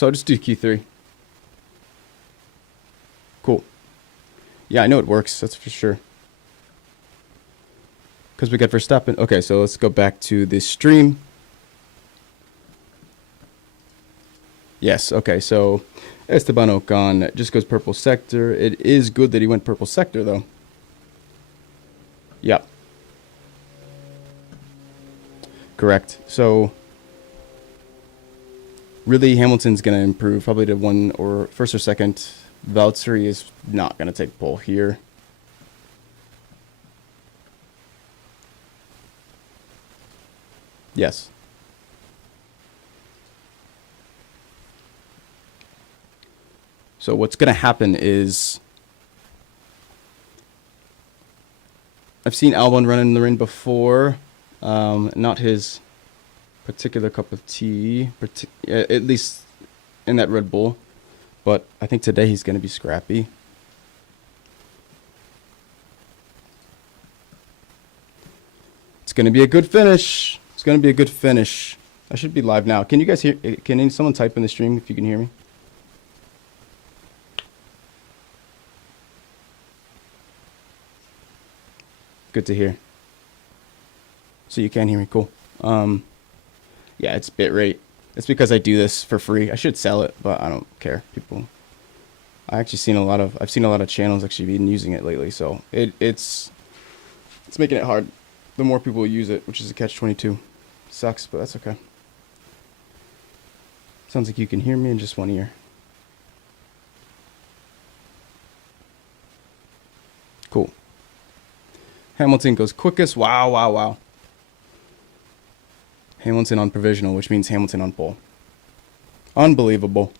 So I'll just do Q3. Cool. Yeah, I know it works. That's for sure. Because we got Verstappen. Okay, so let's go back to this stream. Yes, okay, so Esteban Ocon just goes purple sector. It is good that he went purple sector, though. Yep. Correct. So, really, Hamilton's going to improve probably to one or first or second. Valtteri is not going to take pole here. Yes. So what's going to happen is I've seen Albon run in the ring before. Not his particular cup of tea, at least in that Red Bull. But I think today he's going to be scrappy. It's going to be a good finish. It's going to be a good finish. I should be live now. Can you guys hear? Can someone type in the stream if you can hear me? Good to hear. So you can hear me. Cool. Yeah, it's bitrate. It's because I do this for free. I should sell it, but I don't care. I've seen a lot of channels actually been using it lately, so it's making it hard. The more people use it, which is a catch-22. Sucks, but that's okay. Sounds like you can hear me in just one ear. Cool. Hamilton goes quickest. Wow. Hamilton on provisional, which means Hamilton on pole. Unbelievable.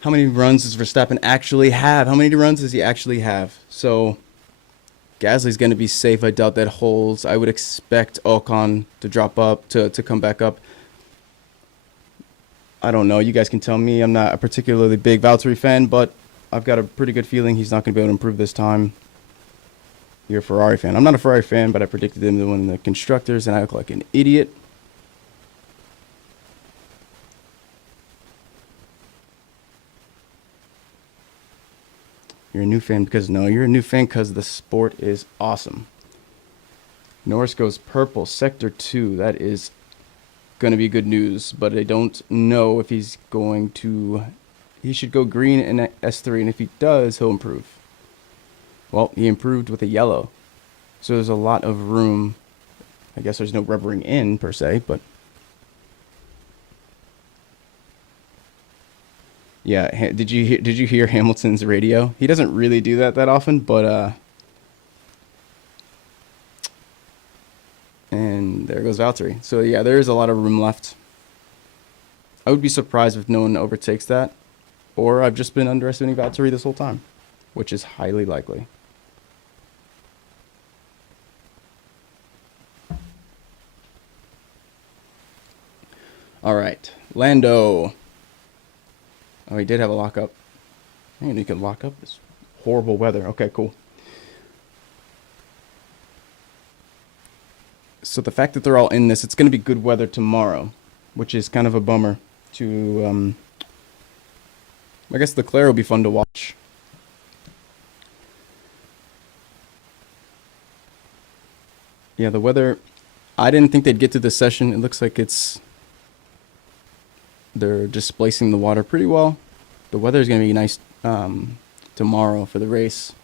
How many runs does Verstappen actually have? How many runs does he actually have? So, Gasly's going to be safe. I doubt that holds. I would expect Ocon to drop up, to come back up. I don't know. You guys can tell me. I'm not a particularly big Valtteri fan, but I've got a pretty good feeling he's not going to be able to improve this time. You're a Ferrari fan. I'm not a Ferrari fan, but I predicted them to win the Constructors, and I look like an idiot. You're a new fan because... No, you're a new fan because the sport is awesome. Norris goes purple, Sector 2. That is going to be good news, but I don't know if he's going to... He should go green in S3, and if he does, he'll improve. Well, he improved with a yellow. So there's a lot of room. I guess there's no rubbering in, per se, but... Yeah, did you hear Hamilton's radio? He doesn't really do that often, but... And there goes Valtteri. So yeah, there is a lot of room left. I would be surprised if no one overtakes that. Or I've just been underestimating Valtteri this whole time, which is highly likely. All right, Lando. Oh, he did have a lockup. Man, he could lock up this horrible weather. Okay, cool. So the fact that they're all in this, it's going to be good weather tomorrow, which is kind of a bummer to... I guess Leclerc will be fun to watch. Yeah, the weather... I didn't think they'd get to this session. It looks like they're displacing the water pretty well. The weather is going to be nice tomorrow for the race.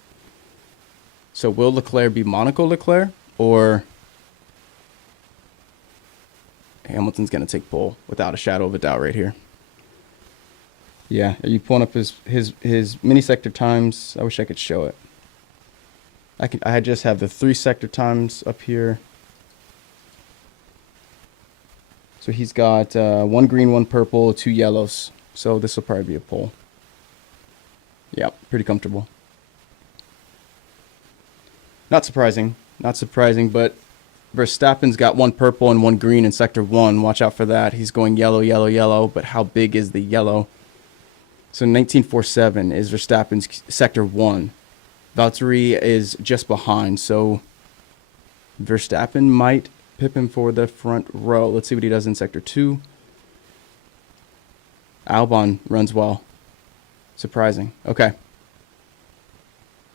So will Leclerc be Monaco Leclerc, or Hamilton's going to take pole without a shadow of a doubt right here? Yeah, are you pulling up his mini sector times? I wish I could show it. I just have the 3 sector times up here. So he's got 1 green, 1 purple, 2 yellows. So this will probably be a pole. Yep, pretty comfortable. Not surprising, but Verstappen's got 1 purple and 1 green in sector 1. Watch out for that. He's going yellow, yellow, yellow. But how big is the yellow? So 19.47 is Verstappen's sector 1. Valtteri is just behind, so Verstappen might pip him for the front row. Let's see what he does in sector 2. Albon runs well. Surprising. Okay.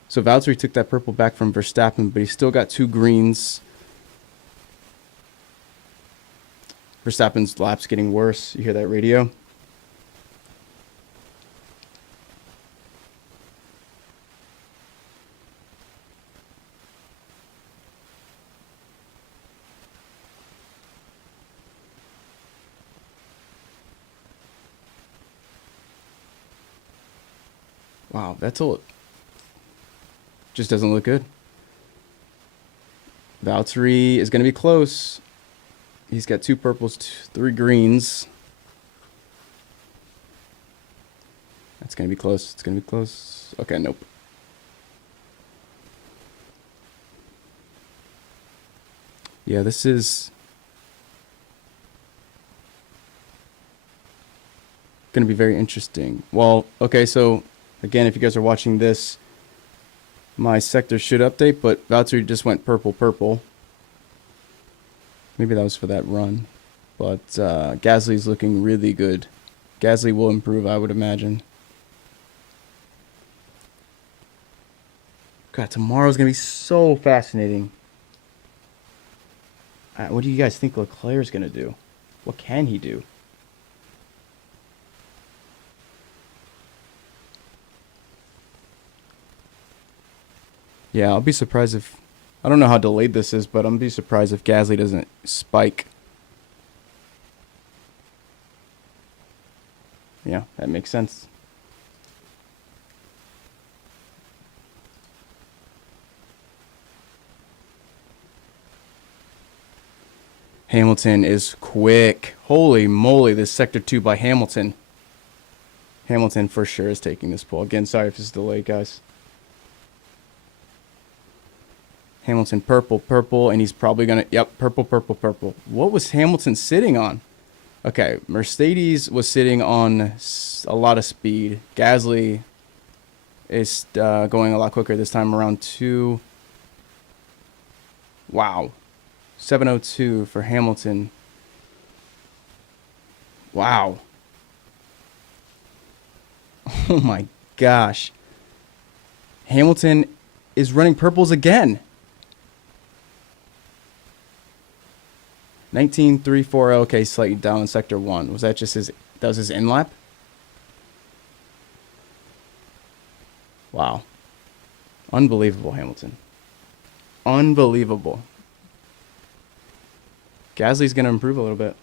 So Valtteri took that purple back from Verstappen, but he still got 2 greens. Verstappen's lap's getting worse. You hear that radio? Wow, Vettel just doesn't look good. Valtteri is going to be close. He's got 2 purples, 3 greens. That's going to be close. It's going to be close. Okay, nope. Yeah, this is going to be very interesting. Well, okay, so again, if you guys are watching this, my sector should update, but Valtteri just went purple, purple. Maybe that was for that run. But Gasly's looking really good. Gasly will improve, I would imagine. God, tomorrow's going to be so fascinating. What do you guys think Leclerc's going to do? What can he do? Yeah, I'll be surprised if... I don't know how delayed this is, but I'm be surprised if Gasly doesn't spike. Yeah, that makes sense. Hamilton is quick. Holy moly, this Sector 2 by Hamilton. Hamilton for sure is taking this pole. Again, sorry if it's delayed, guys. Hamilton purple, purple, and he's probably going to... Yep, purple, purple, purple. What was Hamilton sitting on? Okay, Mercedes was sitting on a lot of speed. Gasly is going a lot quicker this time around, too. Wow. 7:02 for Hamilton. Wow. Oh my gosh. Hamilton is running purples again. 19.340. Okay, slightly down in sector 1. Was that just his... That was his in lap? Wow. Unbelievable, Hamilton. Unbelievable. Gasly's going to improve a little bit.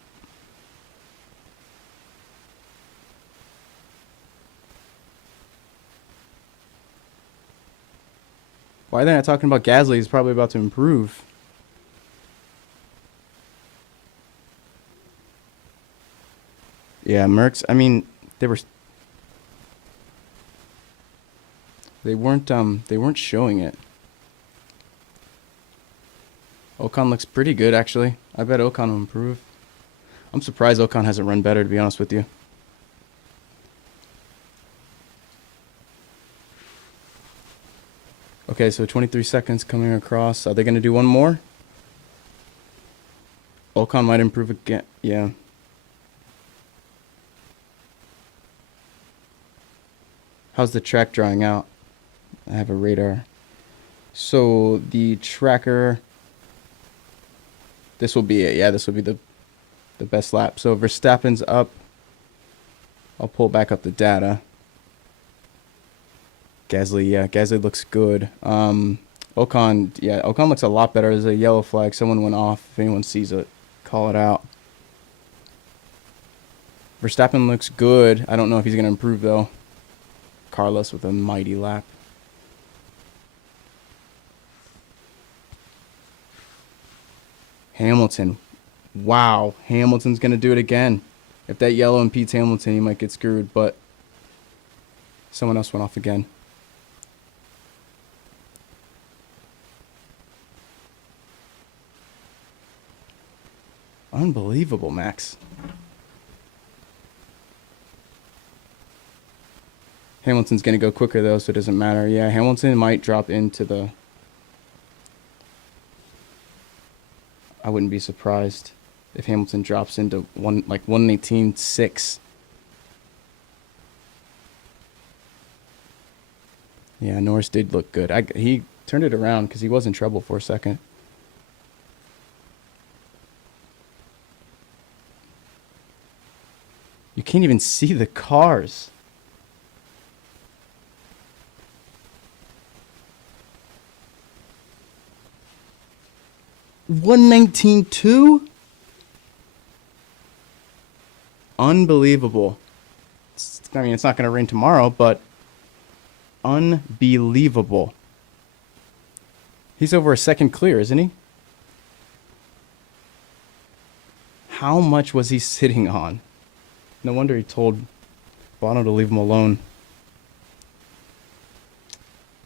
Why are they not talking about Gasly? He's probably about to improve. Yeah, Mercs, I mean, they weren't showing it. Ocon looks pretty good, actually. I bet Ocon will improve. I'm surprised Ocon hasn't run better, to be honest with you. Okay, so 23 seconds coming across. Are they going to do one more? Ocon might improve again. Yeah. How's the track drying out? I have a radar. So the tracker... This will be it. Yeah, this will be the best lap. So Verstappen's up. I'll pull back up the data. Gasly, yeah, Gasly looks good. Ocon, yeah, Ocon looks a lot better. There's a yellow flag. Someone went off. If anyone sees it, call it out. Verstappen looks good. I don't know if he's going to improve, though. Carlos with a mighty lap. Hamilton. Wow. Hamilton's going to do it again. If that yellow impedes Hamilton, he might get screwed, but someone else went off again. Unbelievable, Max. Hamilton's going to go quicker, though, so it doesn't matter. Yeah, Hamilton might drop into the... I wouldn't be surprised if Hamilton drops into 118.6. Yeah, Norris did look good. He turned it around because he was in trouble for a second. You can't even see the cars. $119.2? Unbelievable. I mean, it's not going to rain tomorrow, but unbelievable. He's over a second clear, isn't he? How much was he sitting on? No wonder he told Bono to leave him alone.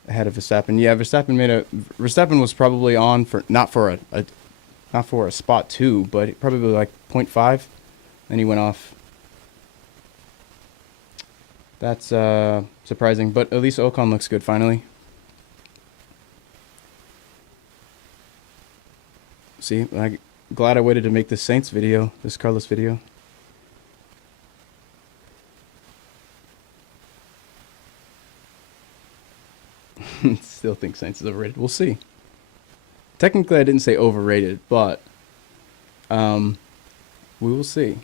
Ahead of Verstappen. Yeah, Verstappen was probably on for not for a spot 2, but probably like 0.5. Then he went off. That's surprising, but at least Ocon looks good finally. See, I'm glad I waited to make this Saints video, this Carlos video. Still think Saints is overrated. We'll see. Technically, I didn't say overrated, but we will see.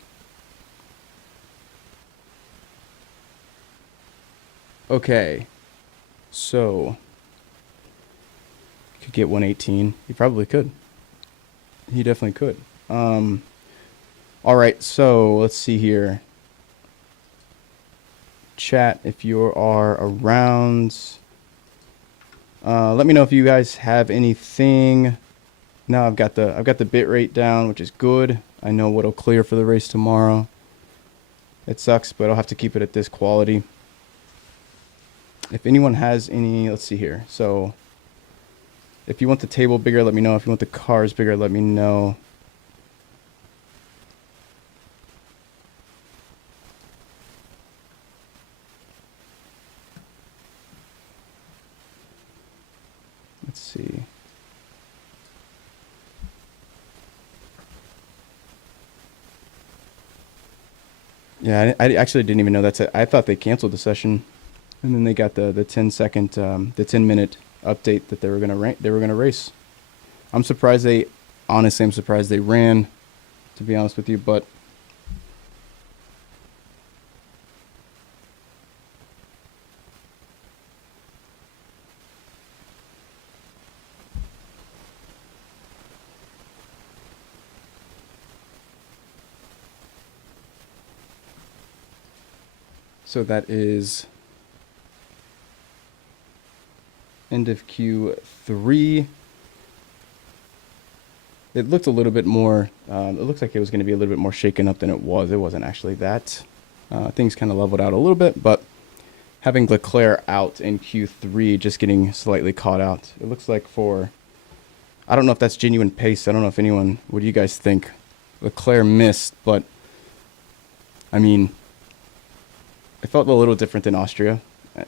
Okay, so could get 118. He probably could. He definitely could. All right, so let's see here. Chat, if you are around, let me know if you guys have anything. Now I've got the bit rate down, which is good. I know what'll clear for the race tomorrow. It sucks, but I'll have to keep it at this quality. If anyone has any, let's see here. So if you want the table bigger, let me know. If you want the cars bigger, let me know. Let's see. Yeah, I actually didn't even know that's it. I thought they canceled the session, and then they got the 10-second, the 10-minute update that they were gonna race. I'm surprised I'm surprised they ran, to be honest with you, but so that is end of Q3. It looked a little bit more, it looks like it was going to be a little bit more shaken up than it was. It wasn't actually that. Things kind of leveled out a little bit, but having Leclerc out in Q3, just getting slightly caught out. It looks like I don't know if that's genuine pace. I don't know if anyone, what do you guys think? Leclerc missed, but I mean, it felt a little different than Austria. A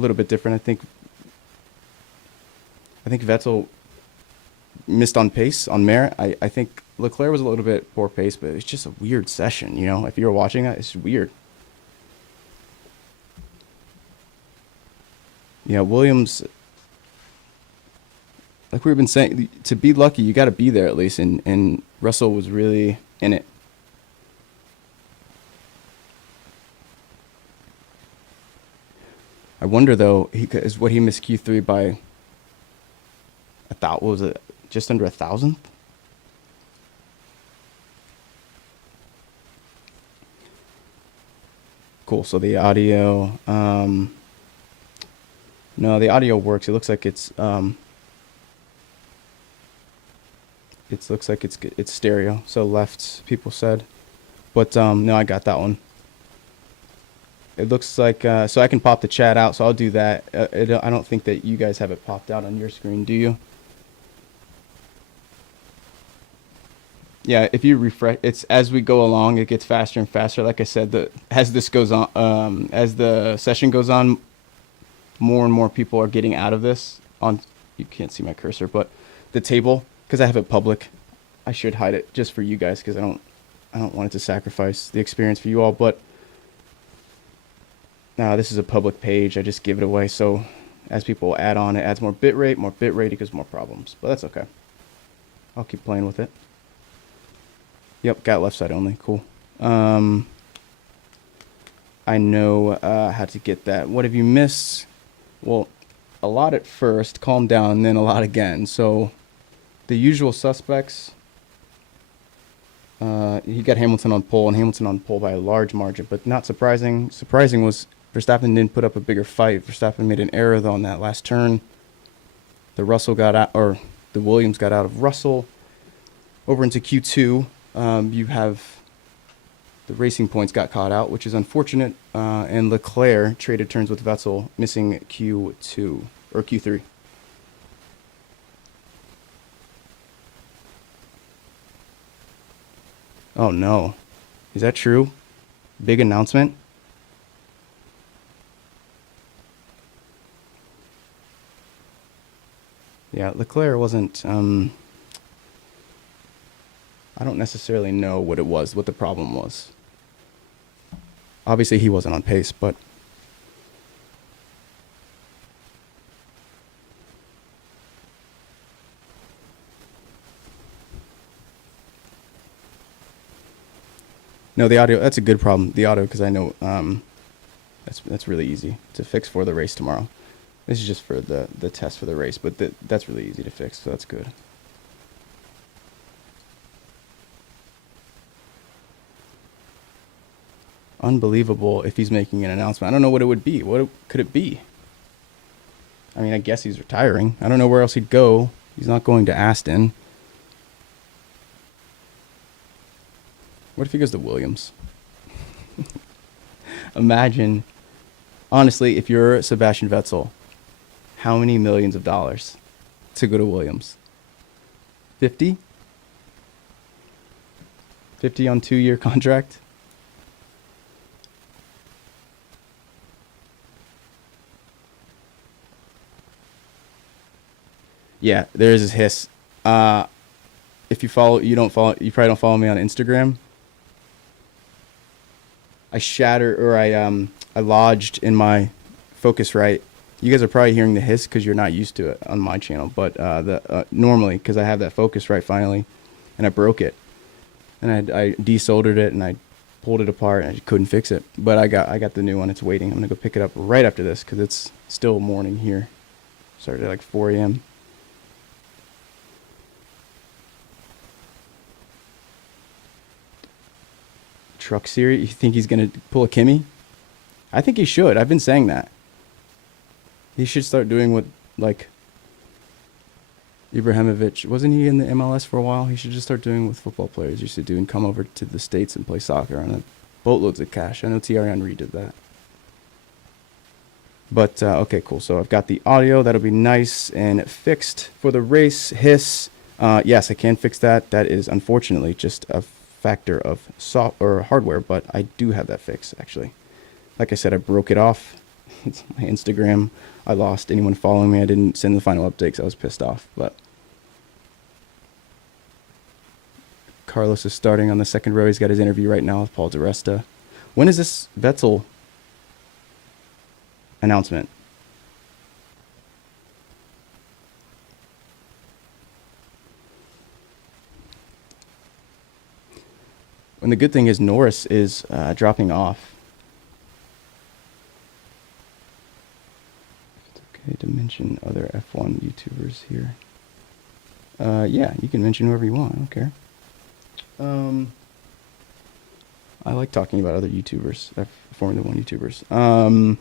little bit different. I think Vettel missed on pace, on merit. I think Leclerc was a little bit poor pace, but it's just a weird session, you know? If you're watching that, it's weird. Yeah, Williams, like we've been saying, to be lucky, you got to be there at least, and Russell was really in it. I wonder though, what he missed Q3 by what was it, just under 1,000th? Cool. So the audio, no, the audio works. It looks like it's stereo. So left, people said, but no, I got that one. It looks like, so I can pop the chat out, so I'll do that. I don't think that you guys have it popped out on your screen, do you? Yeah, if you refresh, it's as we go along, it gets faster and faster. Like I said, as this goes on, as the session goes on, more and more people are getting out of this. You can't see my cursor, but the table, because I have it public, I should hide it just for you guys, because I don't want it to sacrifice the experience for you all, but This is a public page. I just give it away. So as people add on, it adds more bitrate equals more problems. But that's okay. I'll keep playing with it. Yep, got left side only. Cool. I know how to get that. What have you missed? Well, a lot at first, calm down, and then a lot again. So the usual suspects, he got Hamilton on pole, and Hamilton on pole by a large margin, but not surprising. Surprising was Verstappen didn't put up a bigger fight. Verstappen made an error, though, on that last turn. The Williams got out of Russell. Over into Q2, you have the Racing Points got caught out, which is unfortunate, and Leclerc traded turns with Vettel, missing Q2, or Q3. Oh no. Is that true? Big announcement? Yeah, Leclerc wasn't, I don't necessarily know what it was, what the problem was. Obviously, he wasn't on pace, but no, the audio, that's a good problem. The audio, because I know that's really easy to fix for the race tomorrow. This is just for the test for the race, but that's really easy to fix, so that's good. Unbelievable if he's making an announcement. I don't know what it would be. What could it be? I mean, I guess he's retiring. I don't know where else he'd go. He's not going to Aston. What if he goes to Williams? Imagine, honestly, if you're Sebastian Vettel, how many millions of dollars to go to Williams? 50? 50 on 2-year contract? Yeah, there is a hiss. If you probably don't follow me on Instagram. I lodged in my Focusrite. You guys are probably hearing the hiss because you're not used to it on my channel. But normally, because I have that Focusrite finally, and I broke it, and I desoldered it and I pulled it apart and I couldn't fix it. But I got the new one. It's waiting. I'm gonna go pick it up right after this because it's still morning here. Started at like 4 a.m. Truck Series. You think he's gonna pull a Kimmy? I think he should. I've been saying that. He should start doing what, like, Ibrahimovic, wasn't he in the MLS for a while? He should just start doing what football players used to do and come over to the States and play soccer on a boatloads of cash. I know Thierry Henry did that. But, okay, cool. So I've got the audio. That'll be nice and fixed for the race. Hiss. Yes, I can fix that. That is, unfortunately, just a factor of hardware, but I do have that fix, actually. Like I said, I broke it off. It's my Instagram. I lost anyone following me. I didn't send the final update because I was pissed off. But Carlos is starting on the second row. He's got his interview right now with Paul di Resta. When is this Vettel announcement? And the good thing is Norris is dropping off. It's okay to mention other F1 YouTubers here. Yeah, you can mention whoever you want. I don't care. I like talking about other YouTubers, Formula 1 YouTubers.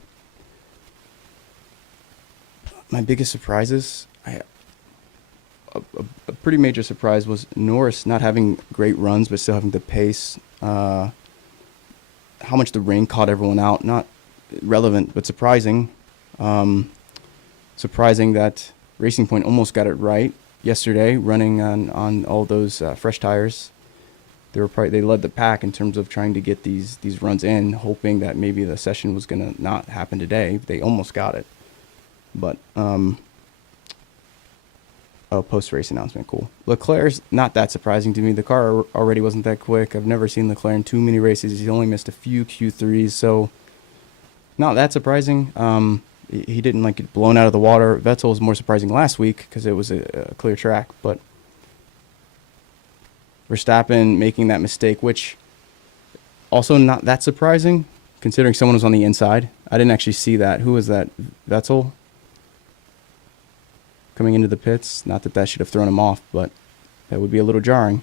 My biggest surprises, a pretty major surprise was Norris not having great runs, but still having the pace. How much the rain caught everyone out, not relevant, but surprising. Surprising that Racing Point almost got it right yesterday, running on all those fresh tires. They led the pack in terms of trying to get these runs in, hoping that maybe the session was gonna not happen today. They almost got it, but post-race announcement, cool. Leclerc's not that surprising to me. The car already wasn't that quick. I've never seen Leclerc in too many races. He's only missed a few Q3s, so Not that surprising. He didn't like get blown out of the water. Vettel was more surprising last week because it was a clear track, but Verstappen making that mistake, which also not that surprising considering someone was on the inside. I didn't actually see that. Who was that? Vettel coming into the pits. Not that that should have thrown him off, but that would be a little jarring.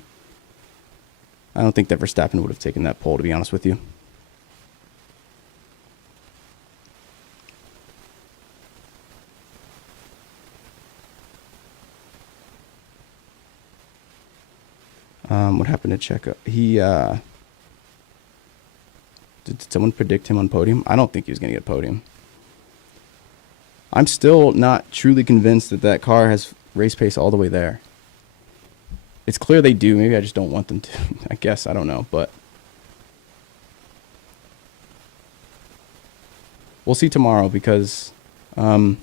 I don't think that Verstappen would have taken that pole, to be honest with you. What happened to Checo? Did someone predict him on podium? I don't think he was going to get a podium. I'm still not truly convinced that that car has race pace all the way there. It's clear they do. Maybe I just don't want them to. I guess. I don't know. But we'll see tomorrow because it's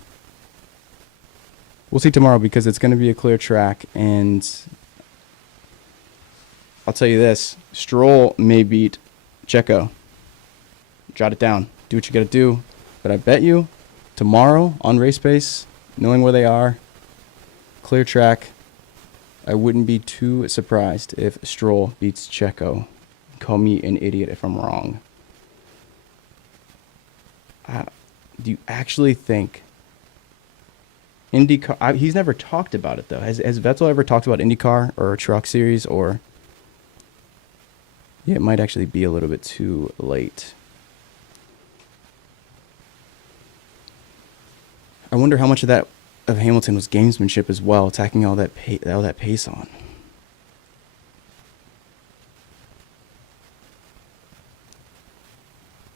going to be a clear track. And I'll tell you this. Stroll may beat Checo. Jot it down. Do what you got to do. But I bet you tomorrow on race pace, knowing where they are, clear track, I wouldn't be too surprised if Stroll beats Checo. Call me an idiot if I'm wrong. Do you actually think IndyCar? He's never talked about it though. Has Vettel ever talked about IndyCar or a truck series? Or yeah, it might actually be a little bit too late. I wonder how much of that of Hamilton was gamesmanship as well, attacking all that pace on.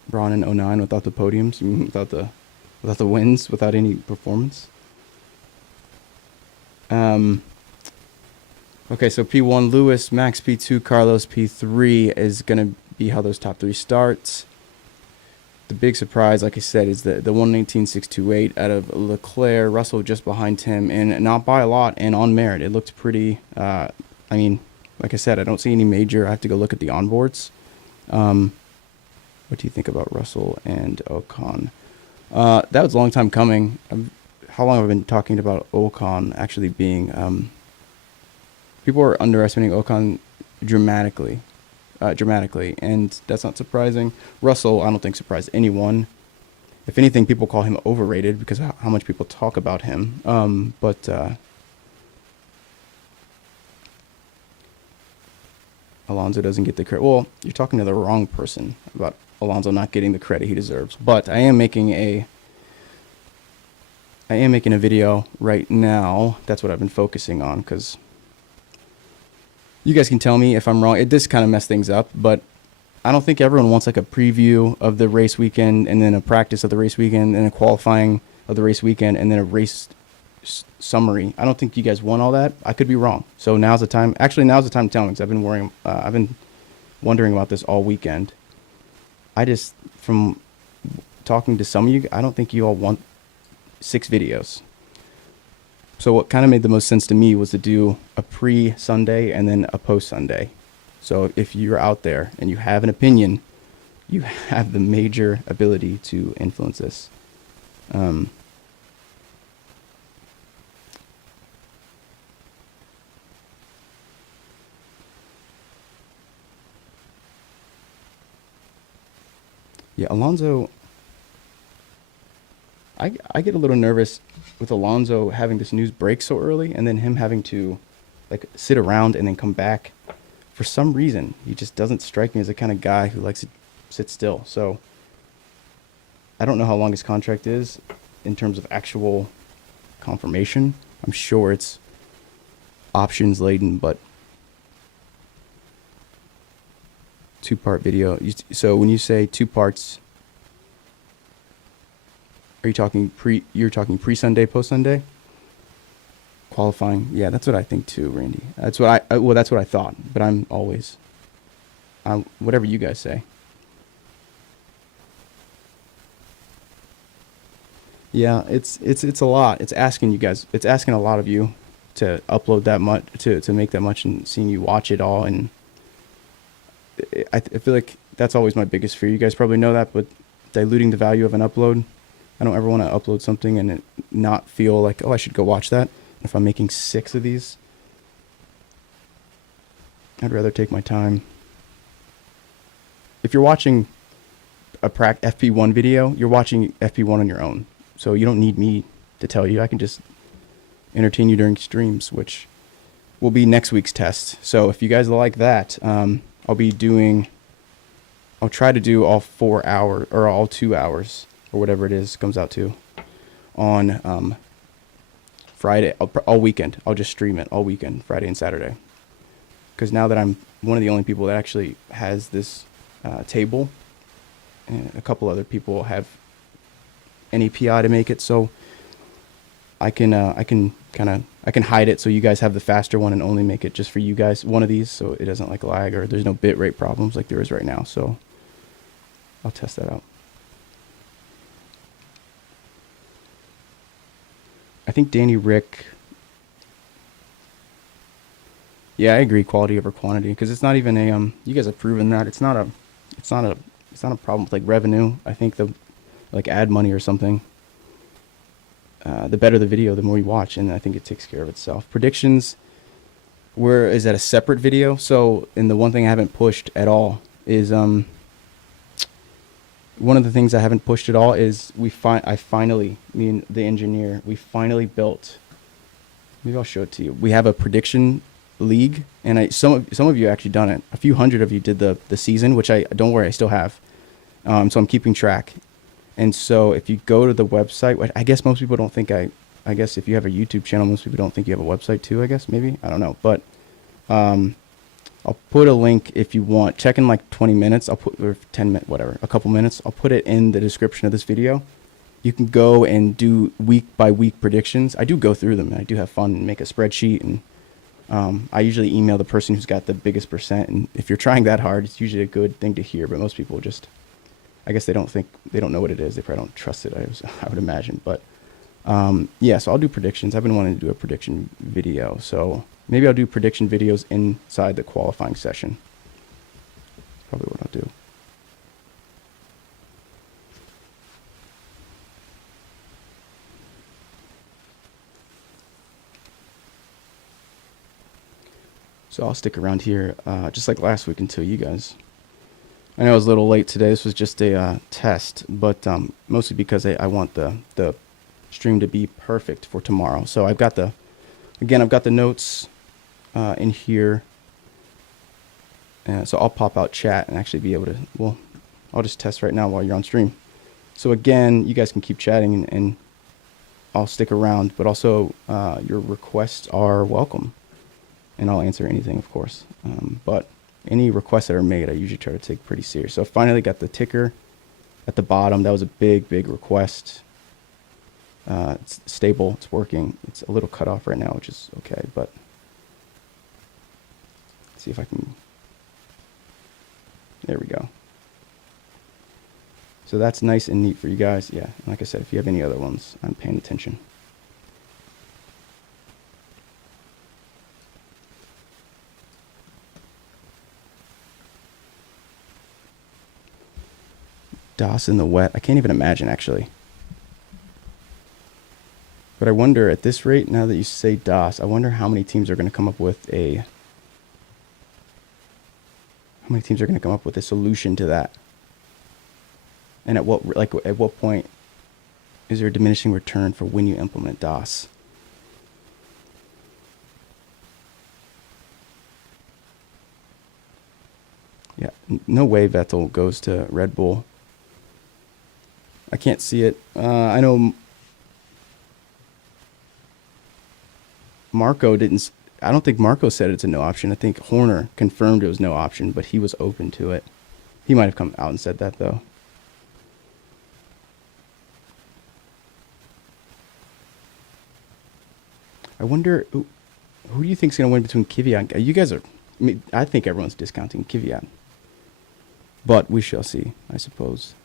Braun in 09 without the podiums, without the wins, without any performance. Okay, so P1 Lewis, Max P2, Carlos P3 is gonna be how those top three starts. The big surprise, like I said, is the 119.628 out of Leclerc. Russell just behind him, and not by a lot, and on merit. It looked pretty. I mean, like I said, I don't see any major. I have to go look at the onboards. What do you think about Russell and Ocon? That was a long time coming. How long have I been talking about Ocon actually being? People are underestimating Ocon dramatically, and that's not surprising. Russell, I don't think surprised anyone. If anything, people call him overrated because of how much people talk about him. But Alonso doesn't get the credit. Well, you're talking to the wrong person about Alonso not getting the credit he deserves. But I am making a video right now. That's what I've been focusing on because you guys can tell me if I'm wrong. This kind of messed things up, but I don't think everyone wants like a preview of the race weekend and then a practice of the race weekend and a qualifying of the race weekend and then a race summary. I don't think you guys want all that. I could be wrong. So now's the time. Actually, now's the time to tell me because I've been wondering about this all weekend. From talking to some of you, I don't think you all want 6 videos. So what kind of made the most sense to me was to do a pre-Sunday and then a post-Sunday. So if you're out there and you have an opinion, you have the major ability to influence this. Yeah, Alonso, I get a little nervous with Alonso having this news break so early and then him having to like sit around and then come back. For some reason, he just doesn't strike me as the kind of guy who likes to sit still. So I don't know how long his contract is in terms of actual confirmation. I'm sure it's options laden, but 2-part video. So when you say 2 parts, are you talking pre-Sunday, post-Sunday? Qualifying. Yeah, that's what I think too, Randy. That's what I thought, but I'm always whatever you guys say. Yeah, it's a lot. It's asking you guys. It's asking a lot of you to upload that much, to make that much, and seeing you watch it all. And I feel like that's always my biggest fear. You guys probably know that, but diluting the value of an upload. I don't ever want to upload something and it not feel like, oh, I should go watch that. If I'm making 6 of these, I'd rather take my time. If you're watching a FP1 video, you're watching FP1 on your own. So you don't need me to tell you. I can just entertain you during streams, which will be next week's test. So if you guys like that, I'll try to do all 4 hours or all 2 hours or whatever it is comes out to on Friday, all weekend. I'll just stream it all weekend, Friday and Saturday. Because now that I'm one of the only people that actually has this table, and a couple other people have an API to make it, so I can hide it so you guys have the faster one and only make it just for you guys, one of these, so it doesn't like lag or there's no bitrate problems like there is right now. So I'll test that out. I think Danny Rick. Yeah, I agree. Quality over quantity, because it's not even a you guys have proven that it's not a problem with like revenue. I think the like ad money or something. The better the video, the more you watch, and I think it takes care of itself. Predictions, is that a separate video? So, and the one thing I haven't pushed at all is one of the things I haven't pushed at all is me and the engineer, we finally built. Maybe I'll show it to you. We have a prediction league, and some of you actually done it. A few hundred of you did the season, which don't worry, I still have. So I'm keeping track. And so if you go to the website, I guess most people don't think I guess if you have a YouTube channel, most people don't think you have a website too, I guess, maybe. I don't know. But I'll put a link if you want. Check in like 20 minutes. I'll put, or 10 minutes, whatever, a couple minutes. I'll put it in the description of this video. You can go and do week by week predictions. I do go through them, and I do have fun and make a spreadsheet. And I usually email the person who's got the biggest percent. And if you're trying that hard, it's usually a good thing to hear. But most people just, I guess they don't know what it is. They probably don't trust it, I would imagine. But yeah, so I'll do predictions. I've been wanting to do a prediction video. So maybe I'll do prediction videos inside the qualifying session. Probably what I'll do. So I'll stick around here just like last week until you guys. I know I was a little late today. This was just a test, but mostly because I want the stream to be perfect for tomorrow. So I've got the notes in here. So I'll pop out chat and actually be able to, well, I'll just test right now while you're on stream. So again, you guys can keep chatting and I'll stick around, but also your requests are welcome. And I'll answer anything, of course. But any requests that are made, I usually try to take pretty serious. So I finally got the ticker at the bottom. That was a big, big request. It's stable. It's working. It's a little cut off right now, which is okay. But let's see if I can. There we go. So that's nice and neat for you guys. Yeah, like I said, if you have any other ones, I'm paying attention. DOS in the wet. I can't even imagine, actually. But I wonder, at this rate, now that you say DOS, I wonder how many teams are going to come up with a solution to that. And at what point is there a diminishing return for when you implement DOS? Yeah, no way Vettel goes to Red Bull. I can't see it. I know Marco didn't. I don't think Marco said it's a no option. I think Horner confirmed it was no option, but he was open to it. He might have come out and said that, though. I wonder who do you think is going to win between Kvyat? You guys are. I think everyone's discounting Kvyat, but we shall see, I suppose.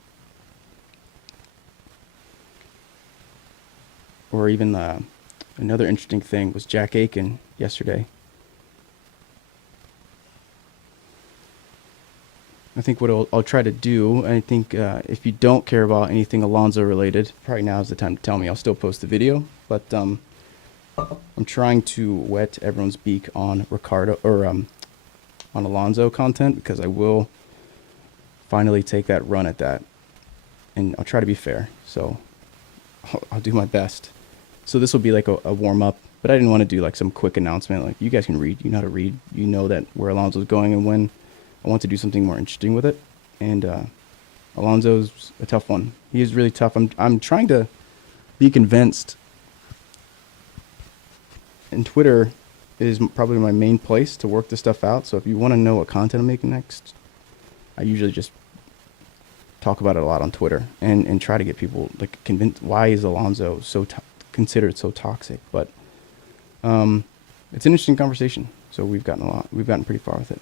Or even another interesting thing was Jack Aiken yesterday. I think what I'll try to do, I think if you don't care about anything Alonso related, probably now is the time to tell me. I'll still post the video, but I'm trying to whet everyone's beak on Ricardo or on Alonso content, because I will finally take that run at that, and I'll try to be fair. So I'll do my best. So this will be like a warm up, but I didn't want to do like some quick announcement. Like, you guys can read, you know how to read, you know that where Alonso's going and when. I want to do something more interesting with it, and Alonso's a tough one. He is really tough. I'm trying to be convinced, and Twitter is probably my main place to work this stuff out. So if you want to know what content I'm making next, I usually just talk about it a lot on Twitter and try to get people like convinced. Why is Alonso so considered so toxic? But it's an interesting conversation. So we've gotten pretty far with it.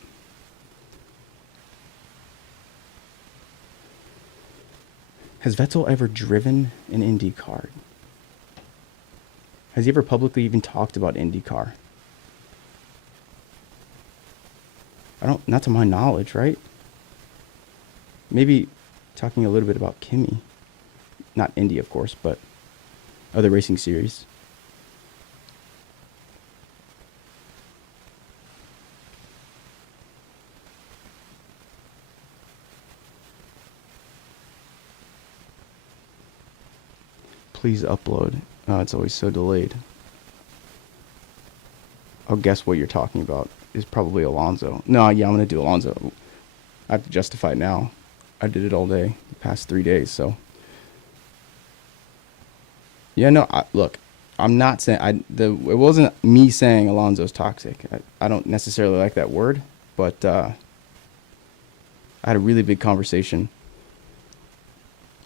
Has Vettel ever driven an Indy car? Has he ever publicly even talked about IndyCar? Not to my knowledge, right? Maybe talking a little bit about Kimi. Not Indy, of course, but other racing series. Please upload. It's always so delayed. I'll guess what you're talking about is probably Alonso. No, yeah, I'm going to do Alonso. I have to justify it now. I did it all day, the past 3 days, so. Yeah, no, look, I'm not saying, it wasn't me saying Alonso's toxic. I don't necessarily like that word, but I had a really big conversation.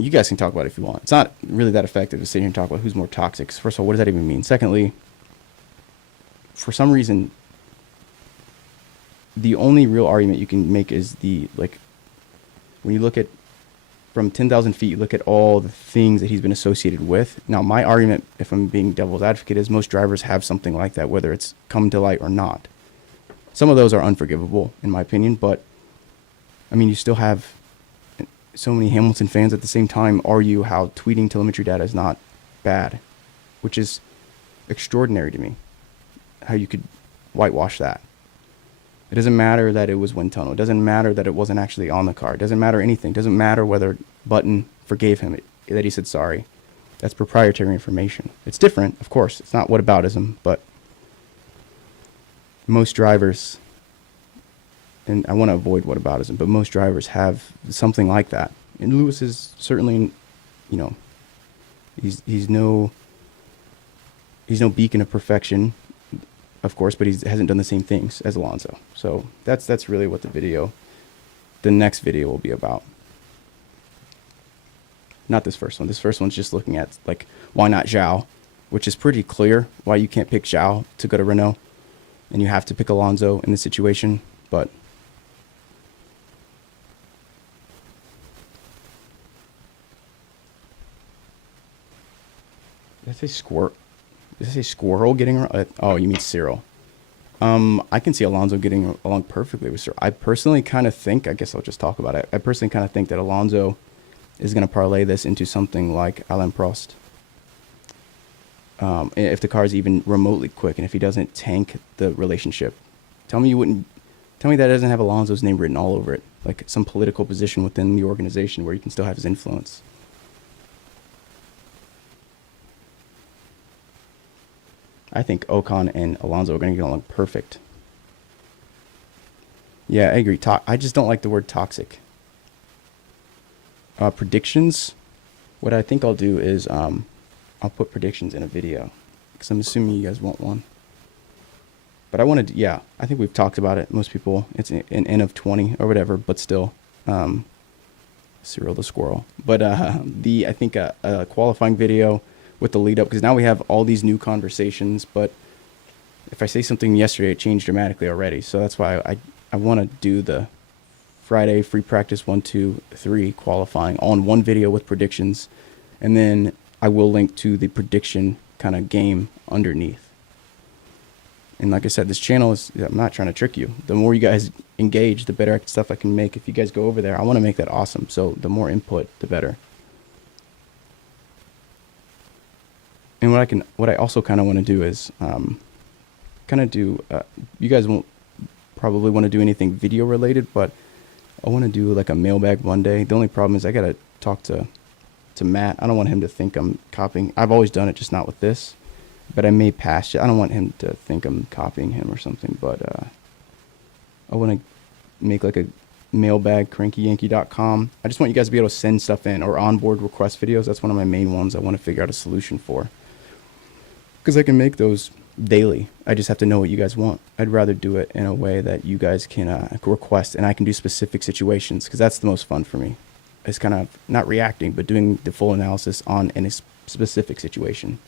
You guys can talk about it if you want. It's not really that effective to sit here and talk about who's more toxic. First of all, what does that even mean? Secondly, for some reason, the only real argument you can make is when you look at from 10,000 feet, you look at all the things that he's been associated with. Now, my argument, if I'm being devil's advocate, is most drivers have something like that, whether it's come to light or not. Some of those are unforgivable, in my opinion, but I mean, you still have so many Hamilton fans at the same time argue how tweeting telemetry data is not bad, which is extraordinary to me. How you could whitewash that. It doesn't matter that it was wind tunnel. It doesn't matter that it wasn't actually on the car. It doesn't matter anything. It doesn't matter whether Button forgave him, that he said sorry. That's proprietary information. It's different, of course. It's not whataboutism, but most drivers, and I want to avoid whataboutism, but most drivers have something like that. And Lewis is certainly, he's no beacon of perfection, of course, but he hasn't done the same things as Alonso. So that's really what the next video will be about. Not this first one. This first one's just looking at, like, why not Zhao, which is pretty clear why you can't pick Zhao to go to Renault, and you have to pick Alonso in this situation, but Did I say squirrel getting around? Oh, you mean Cyril. I can see Alonso getting along perfectly with Cyril. I personally kind of think, I guess I'll just talk about it. I personally kind of think that Alonso is going to parlay this into something like Alain Prost. If the car is even remotely quick, and if he doesn't tank the relationship. Tell me that doesn't have Alonso's name written all over it. Like some political position within the organization where he can still have his influence. I think Ocon and Alonso are going to get along perfect. Yeah, I agree. I just don't like the word toxic. Predictions. What I think I'll do is I'll put predictions in a video, because I'm assuming you guys want one. But I wanted to, yeah, I think we've talked about it. Most people, it's an N of 20 or whatever, but still, Cyril the squirrel. But I think a qualifying video with the lead up, because now we have all these new conversations, but if I say something yesterday, it changed dramatically already. So that's why I want to do the Friday free practice 1, 2, 3 qualifying on one video with predictions, and then I will link to the prediction kind of game underneath. And like I said, this channel is, I'm not trying to trick you. The more you guys engage, the better stuff I can make. If you guys go over there, I want to make that awesome. So the more input, the better. And what I also kind of want to do is, you guys won't probably want to do anything video related, but I want to do like a mailbag one day. The only problem is I got to talk to Matt. I don't want him to think I'm copying. I've always done it, just not with this. But I may pass it. I don't want him to think I'm copying him or something. But I want to make like a mailbag, crankyyankee.com. I just want you guys to be able to send stuff in, or onboard request videos. That's one of my main ones I want to figure out a solution for. Because I can make those daily. I just have to know what you guys want. I'd rather do it in a way that you guys can request, and I can do specific situations, because that's the most fun for me. It's kind of not reacting, but doing the full analysis on any specific situation.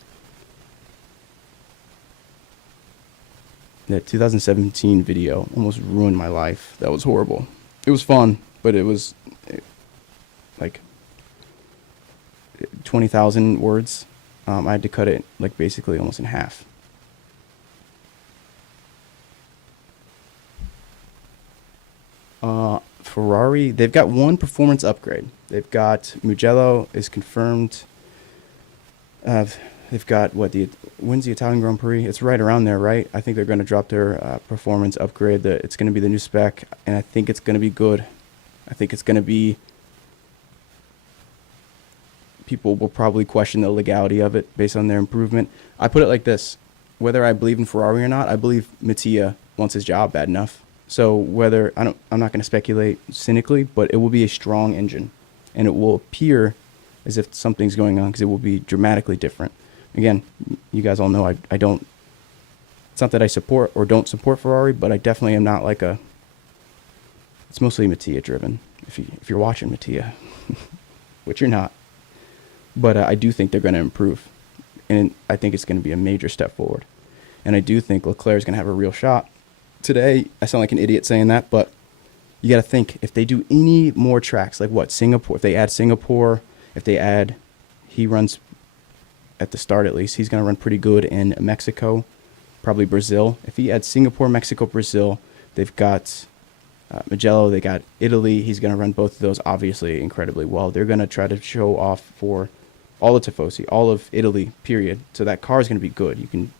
That 2017 video almost ruined my life. That was horrible. It was fun, but it was like 20,000 words. I had to cut it like basically almost in half. Ferrari, they've got one performance upgrade. They've got Mugello is confirmed. They've got when's the Italian Grand Prix? It's right around there, right? I think they're going to drop their performance upgrade. It's going to be the new spec, and I think it's going to be good. I think it's going to be. People will probably question the legality of it based on their improvement. I put it like this: whether I believe in Ferrari or not, I believe Mattia wants his job bad enough. So I'm not going to speculate cynically, but it will be a strong engine, and it will appear as if something's going on, because it will be dramatically different. Again, you guys all know I don't, it's not that I support or don't support Ferrari, but I definitely am not like it's mostly Mattia driven, if you're watching Mattia, which you're not. But I do think they're going to improve, and I think it's going to be a major step forward. And I do think Leclerc is going to have a real shot. Today, I sound like an idiot saying that, but you got to think, if they do any more tracks, like what, Singapore, if they add Singapore, he runs at the start at least, he's going to run pretty good in Mexico, probably Brazil. If he adds Singapore, Mexico, Brazil, they've got Mugello, they got Italy. He's going to run both of those obviously incredibly well. They're going to try to show off for all of Tifosi, all of Italy, period. So that car is going to be good. You can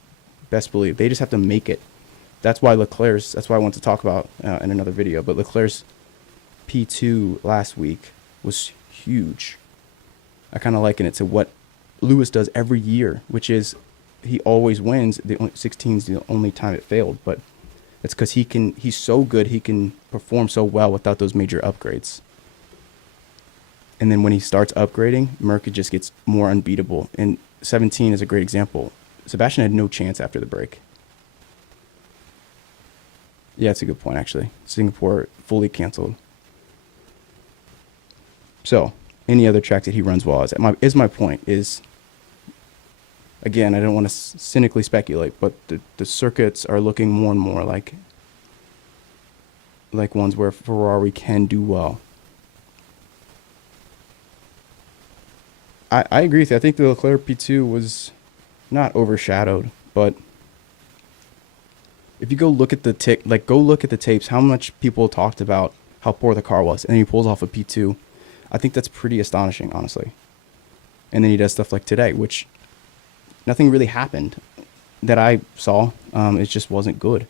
best believe. They just have to make it. That's why that's why I want to talk about in another video. But Leclerc's P2 last week was huge. I kind of liken it to what Lewis does every year, which is he always wins. 16 is the only time it failed, but it's because he's so good, he can perform so well without those major upgrades. And then when he starts upgrading, Merc just gets more unbeatable. And 17 is a great example. Sebastian had no chance after the break. Yeah, that's a good point, actually. Singapore fully canceled. So, any other tracks that he runs well is my point. Again, I don't want to cynically speculate, but the circuits are looking more and more like ones where Ferrari can do well. I agree with you. I think the Leclerc P2 was not overshadowed, but if you go look at the tapes, how much people talked about how poor the car was, and then he pulls off a P2. I think that's pretty astonishing, honestly. And then he does stuff like today, which nothing really happened that I saw. It just wasn't good.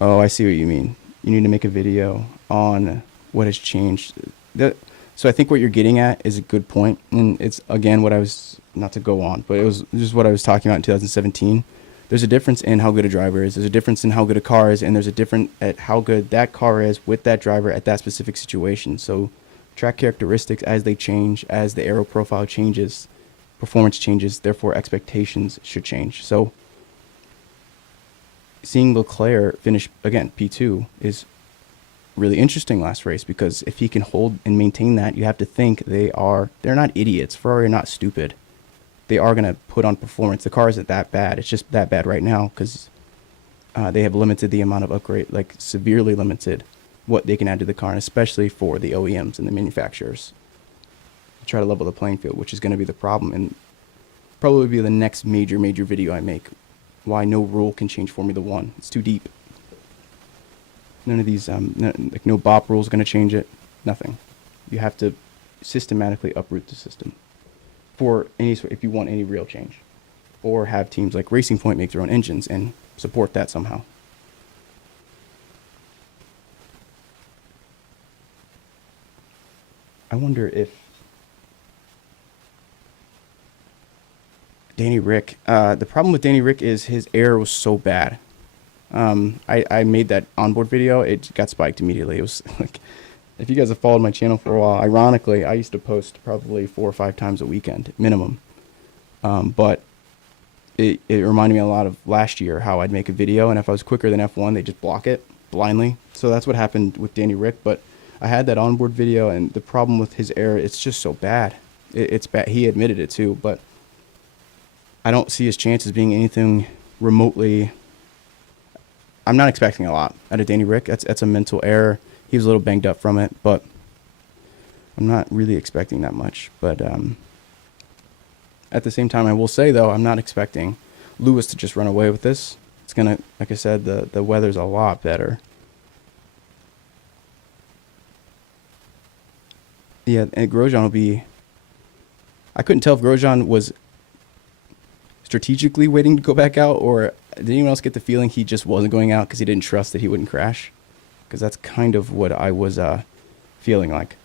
Oh, I see what you mean. You need to make a video on what has changed. So I think what you're getting at is a good point. And it's, again, what I was, not to go on, but it was just what I was talking about in 2017. There's a difference in how good a driver is. There's a difference in how good a car is. And there's a difference at how good that car is with that driver at that specific situation. So track characteristics, as they change, as the aero profile changes, performance changes, therefore expectations should change. So seeing Leclerc finish, again, P2 is really interesting last race, because if he can hold and maintain that, you have to think they're not idiots. Ferrari are not stupid. They are going to put on performance. The car isn't that bad. It's just that bad right now because they have limited the amount of upgrade, like severely limited what they can add to the car, and especially for the OEMs and the manufacturers. Try to level the playing field, which is going to be the problem, and probably be the next major video I make. Why no rule can change Formula One? It's too deep. None of these, like no BOP rule is going to change it. Nothing. You have to systematically uproot the system for any if you want any real change, or have teams like Racing Point make their own engines and support that somehow. I wonder if Danny Rick. The problem with Danny Rick is his air was so bad. I made that onboard video. It got spiked immediately. It was like, if you guys have followed my channel for a while, ironically, I used to post probably 4 or 5 times a weekend minimum. But it reminded me a lot of last year, how I'd make a video, and if I was quicker than F1, they just block it blindly. So that's what happened with Danny Rick. But I had that onboard video, and the problem with his air, it's just so bad. It's bad. He admitted it too, but I don't see his chances being anything remotely. I'm not expecting a lot out of Danny Rick. That's a mental error. He was a little banged up from it, but I'm not really expecting that much. But at the same time, I will say, though, I'm not expecting Lewis to just run away with this. It's going to, like I said, the weather's a lot better. Yeah, and Grosjean will be... I couldn't tell if Grosjean was strategically waiting to go back out, or did anyone else get the feeling he just wasn't going out because he didn't trust that he wouldn't crash? Because that's kind of what I was feeling like,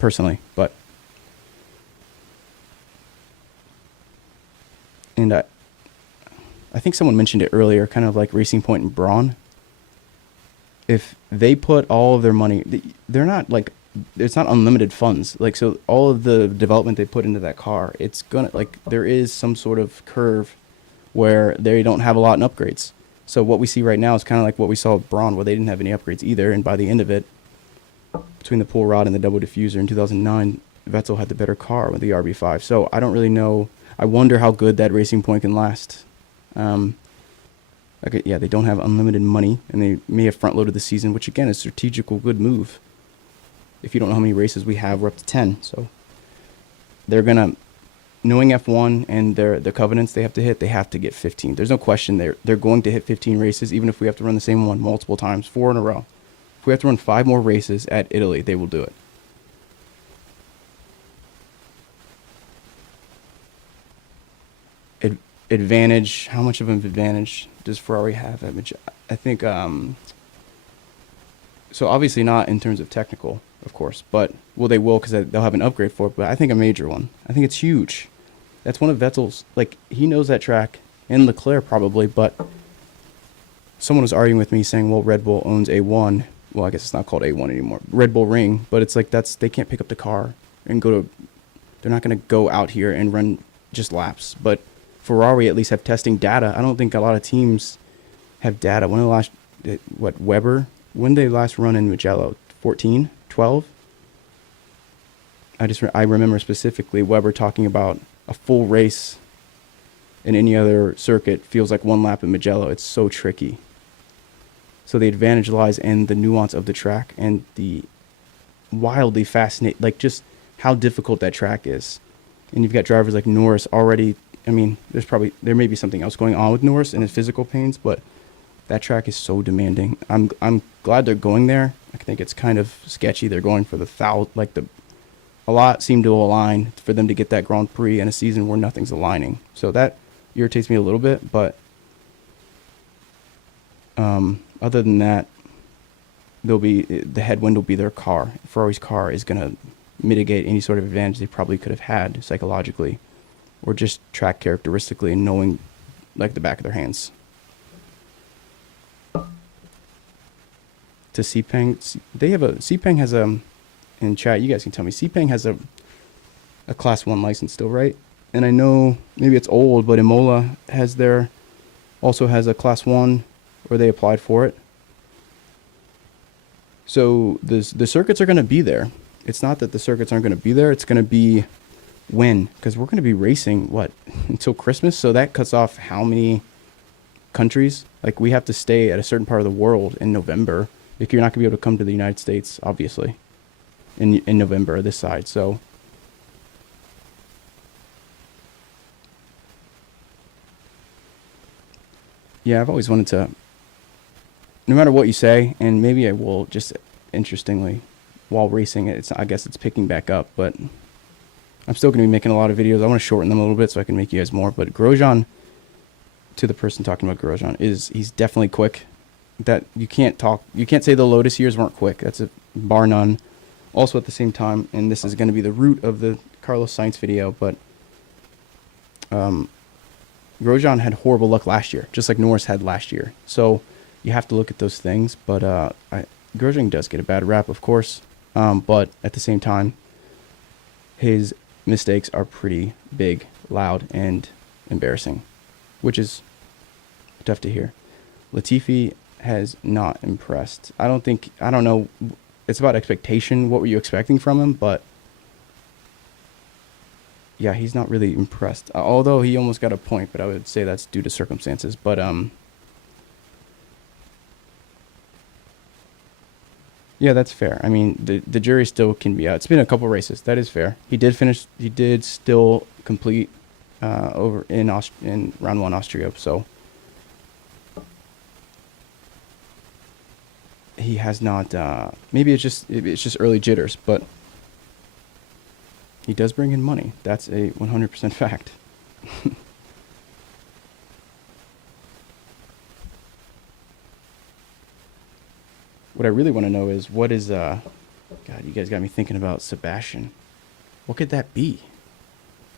personally. But and I think someone mentioned it earlier, kind of like Racing Point and Braun. If they put all of their money, they're not like, it's not unlimited funds. Like, so all of the development they put into that car, it's gonna, like, there is some sort of curve where they don't have a lot in upgrades. So what we see right now is kind of like what we saw with Braun, where they didn't have any upgrades either. And by the end of it, between the pull rod and the double diffuser in 2009, Vettel had the better car with the RB5. So I don't really know. I wonder how good that Racing Point can last. Okay, yeah, they don't have unlimited money, and they may have front-loaded the season, which again is a strategical good move. If you don't know how many races we have, we're up to 10. So they're gonna, knowing F1 and the covenants they have to hit, they have to get 15. There's no question they're going to hit 15 races, even if we have to run the same one multiple times, 4 in a row. If we have to run 5 more races at Italy, they will do it. Advantage, how much of an advantage does Ferrari have? I think, so obviously not in terms of technical, of course, but, well, they will because they'll have an upgrade for it, but I think a major one. I think it's huge. That's one of Vettel's, like, he knows that track, and Leclerc probably, but someone was arguing with me saying, well, Red Bull owns A1. Well, I guess it's not called A1 anymore. Red Bull Ring, but it's like they can't pick up the car and they're not going to go out here and run just laps, but Ferrari at least have testing data. I don't think a lot of teams have data. When the last, Weber? When did they last run in Mugello? 14? 12? I remember specifically Weber talking about a full race in any other circuit feels like one lap in Mugello. It's so tricky. So the advantage lies in the nuance of the track and the wildly fascinating, like just how difficult that track is. And you've got drivers like Norris already. I mean, there may be something else going on with Norris and his physical pains, but that track is so demanding. I'm glad they're going there. I think it's kind of sketchy. They're going for a lot seem to align for them to get that Grand Prix in a season where nothing's aligning. So that irritates me a little bit, but other than that, the headwind will be their car. Ferrari's car is going to mitigate any sort of advantage they probably could have had psychologically, or just track characteristically and knowing like the back of their hands. To Sepang, Sepang has in chat, you guys can tell me, Sepang has a class 1 license still, right? And I know maybe it's old, but Imola also has a class 1, or they applied for it. So the circuits are going to be there. It's not that the circuits aren't going to be there. It's going to be when, because we're going to be racing until Christmas. So that cuts off how many countries. Like, we have to stay at a certain part of the world in November If you're not gonna be able to come to the United States, obviously, in November this side. So yeah, I've always wanted to. No matter what you say, and maybe I will just interestingly, while racing it, I guess it's picking back up, but I'm still going to be making a lot of videos. I want to shorten them a little bit so I can make you guys more. But Grosjean, to the person talking about Grosjean, he's definitely quick. That you can't say the Lotus years weren't quick. That's a bar none. Also at the same time, and this is going to be the root of the Carlos Sainz video, but Grosjean had horrible luck last year, just like Norris had last year. So you have to look at those things. But Grosjean does get a bad rap, of course. But at the same time, his mistakes are pretty big, loud, and embarrassing, which is tough to hear. Latifi has not impressed. I don't know. It's about expectation. What were you expecting from him? But yeah, he's not really impressed. Although he almost got a point, but I would say that's due to circumstances. But yeah, that's fair. I mean, the jury still can be out. It's been a couple races. That is fair. He did still complete over in round 1 Austria. So he has not. Maybe it's just early jitters, but he does bring in money. That's a 100% fact. What I really want to know is God, you guys got me thinking about Sebastian. What could that be?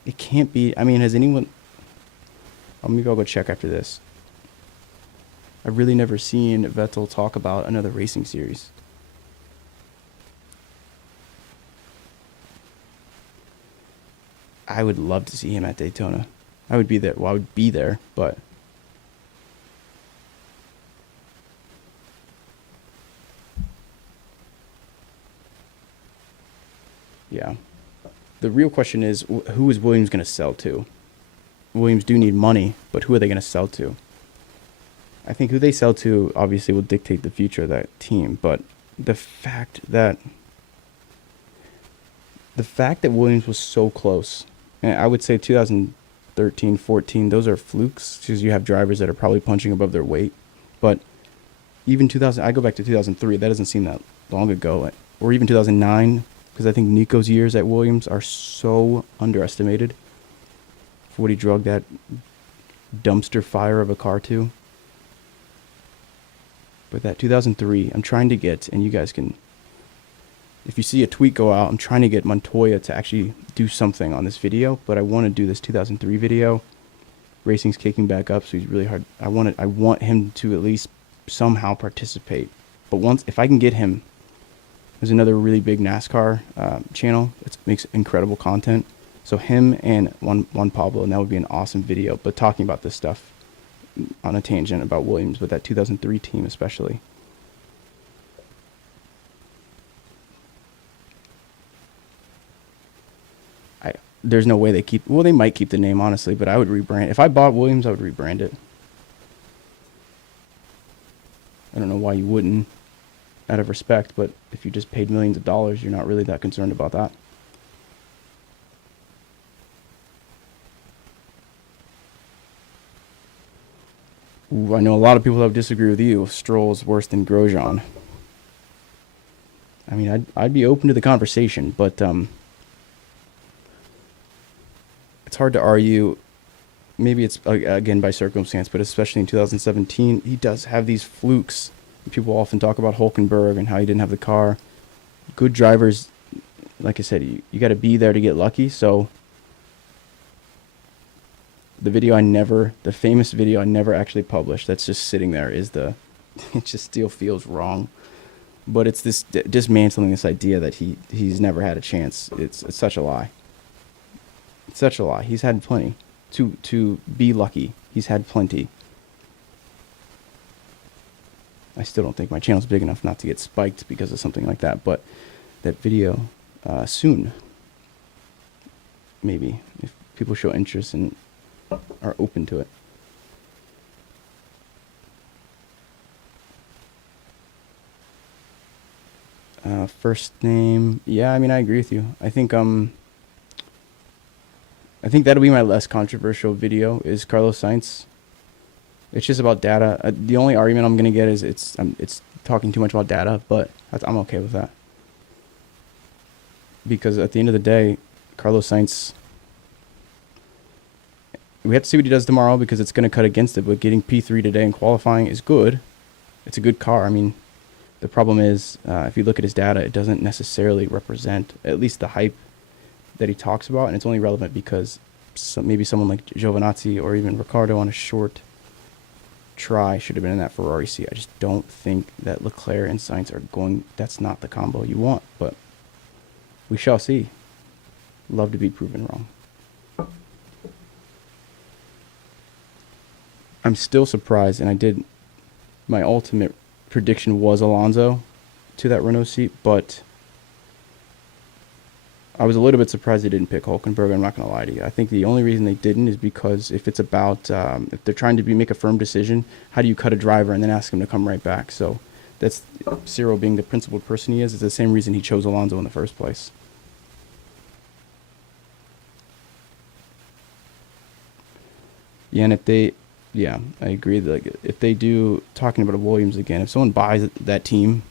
It can't be. I mean, has anyone... maybe I'll go check after this. I've really never seen Vettel talk about another racing series. I would love to see him at Daytona. I would be there. Well, I would be there, but... yeah. The real question is, who is Williams going to sell to? Williams do need money, but who are they going to sell to? I think who they sell to obviously will dictate the future of that team, but the fact that Williams was so close, and I would say 2013, 14, those are flukes because you have drivers that are probably punching above their weight. But even 2000, I go back to 2003, that doesn't seem that long ago, or even 2009. Because I think Nico's years at Williams are so underestimated for what he drugged that dumpster fire of a car to. But that 2003, I'm trying to get, and you guys can, if you see a tweet go out, I'm trying to get Montoya to actually do something on this video. But I want to do this 2003 video. Racing's kicking back up, so he's really hard. I want him to at least somehow participate. But if I can get him. There's another really big NASCAR channel that makes incredible content. So him and Juan Pablo, and that would be an awesome video. But talking about this stuff on a tangent about Williams, but that 2003 team especially. There's no way they keep... Well, they might keep the name, honestly, but I would rebrand. If I bought Williams, I would rebrand it. I don't know why you wouldn't. Out of respect, but if you just paid millions of dollars, you're not really that concerned about that. Ooh, I know a lot of people that would disagree with you. Stroll is worse than Grosjean. I mean, I'd be open to the conversation, but it's hard to argue. Maybe it's, again, by circumstance, but especially in 2017, he does have these flukes. People often talk about Hulkenberg and how he didn't have the car. Good drivers, like I said, you got to be there to get lucky. So the famous video I never actually published, that's just sitting there, is it just still feels wrong. But it's this dismantling this idea that he's never had a chance. It's such a lie. It's such a lie. He's had plenty. To be lucky, he's had plenty. I still don't think my channel's big enough not to get spiked because of something like that. But that video, soon, maybe, if people show interest and are open to it. First name, yeah. I mean, I agree with you. I think that'll be my less controversial video. Is Carlos Sainz? It's just about data. The only argument I'm gonna get is it's talking too much about data, but I'm okay with that because at the end of the day, Carlos Sainz. We have to see what he does tomorrow because it's going to cut against it. But getting P3 today in qualifying is good. It's a good car. I mean, the problem is if you look at his data, it doesn't necessarily represent at least the hype that he talks about. And it's only relevant because maybe someone like Giovinazzi or even Ricciardo on a short try should have been in that Ferrari seat. I just don't think that Leclerc and Sainz are going. That's not the combo you want. But we shall see. Love to be proven wrong. I'm still surprised, and my ultimate prediction was Alonso to that Renault seat, but I was a little bit surprised they didn't pick Hülkenberg. I'm not going to lie to you. I think the only reason they didn't is because if it's about, if they're trying to make a firm decision, how do you cut a driver and then ask him to come right back? So that's Cyril being the principled person he is. It's the same reason he chose Alonso in the first place. Yeah, and yeah, I agree. Like, if they do, talking about Williams again, if someone buys that team,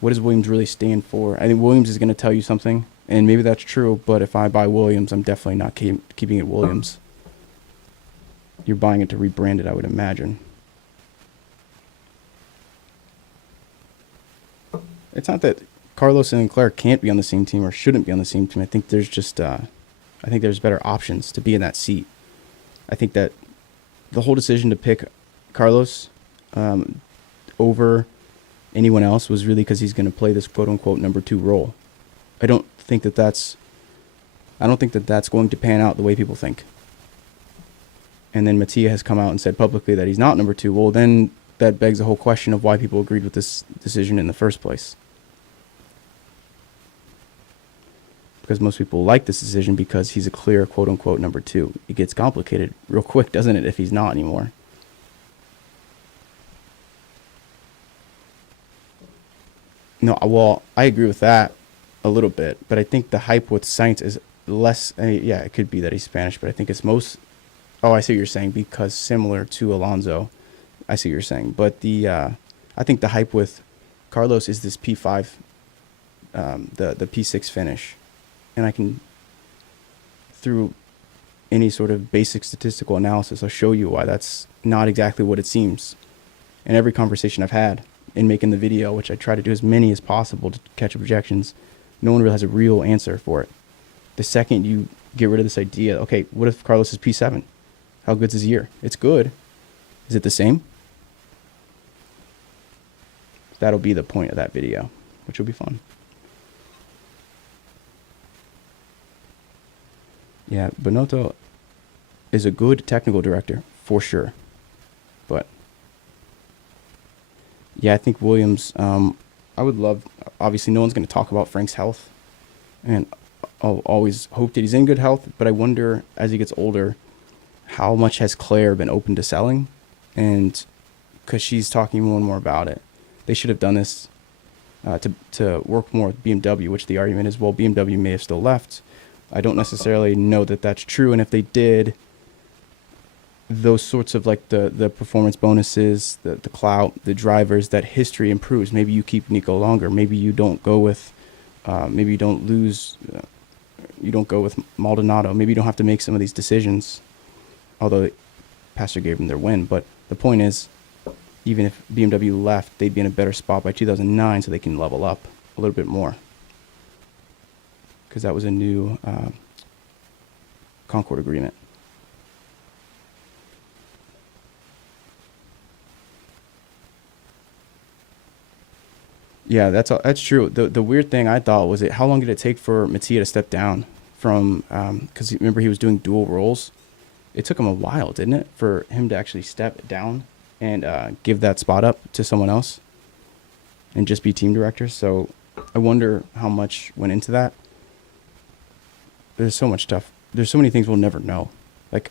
what does Williams really stand for? I think Williams is going to tell you something, and maybe that's true, but if I buy Williams, I'm definitely not keeping it Williams. You're buying it to rebrand it, I would imagine. It's not that Carlos and Leclerc can't be on the same team or shouldn't be on the same team. I think there's just, I think there's better options to be in that seat. I think that the whole decision to pick Carlos over anyone else was really because he's going to play this quote-unquote number 2 role. I don't think that that's going to pan out the way people think. And then Mattia has come out and said publicly that he's not number 2. Well, then that begs the whole question of why people agreed with this decision in the first place. Because most people like this decision because he's a clear quote-unquote number 2. It gets complicated real quick, doesn't it, if he's not anymore? No, well, I agree with that a little bit, but I think the hype with Sainz is less. Yeah, it could be that he's Spanish, but I think it's most. Oh, I see what you're saying, because similar to Alonso. I see what you're saying, but I think the hype with Carlos is this P5, the P6 finish. And I can, through any sort of basic statistical analysis, I'll show you why that's not exactly what it seems. In every conversation I've had in making the video, which I try to do as many as possible to catch objections, no one really has a real answer for it. The second you get rid of this idea, okay, what if Carlos is P7? How good's his year? It's good. Is it the same? That'll be the point of that video, which will be fun. Yeah, Bonotto is a good technical director, for sure. But, yeah, I think Williams, I would love, obviously no one's going to talk about Frank's health. And I'll always hope that he's in good health, but I wonder, as he gets older, how much has Claire been open to selling? And because she's talking more and more about it. They should have done this to work more with BMW, which the argument is, well, BMW may have still left. I don't necessarily know that that's true, and if they did, those sorts of like the performance bonuses, the clout, the drivers, that history improves. Maybe you keep Nico longer. Maybe you don't go with, maybe you don't lose, you don't go with Maldonado. Maybe you don't have to make some of these decisions, although Pastor gave them their win. But the point is, even if BMW left, they'd be in a better spot by 2009, so they can level up a little bit more. Because that was a new Concord agreement. Yeah, that's true. The weird thing I thought was how long did it take for Mattia to step down from, because remember he was doing dual roles. It took him a while, didn't it, for him to actually step down and give that spot up to someone else and just be team director. So I wonder how much went into that. There's so much stuff. There's so many things we'll never know. Like,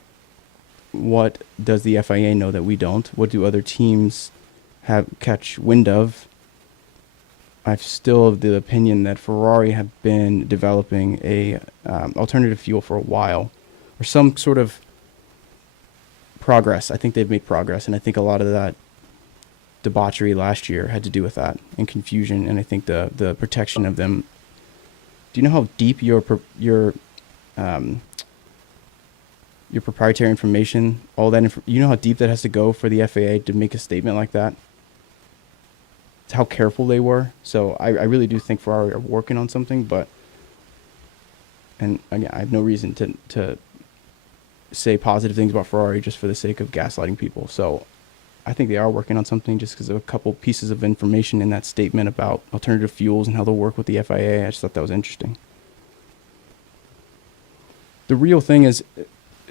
what does the FIA know that we don't? What do other teams catch wind of? I've still of the opinion that Ferrari have been developing a alternative fuel for a while, or some sort of progress. I think they've made progress, and I think a lot of that debauchery last year had to do with that and confusion. And I think the protection of them. Do you know how deep um, your proprietary information, all that, you know how deep that has to go for the FAA to make a statement like that? It's how careful they were. So I really do think Ferrari are working on something, and again, I have no reason to say positive things about Ferrari just for the sake of gaslighting people. So I think they are working on something just because of a couple pieces of information in that statement about alternative fuels and how they'll work with the FIA. I just thought that was interesting. The real thing is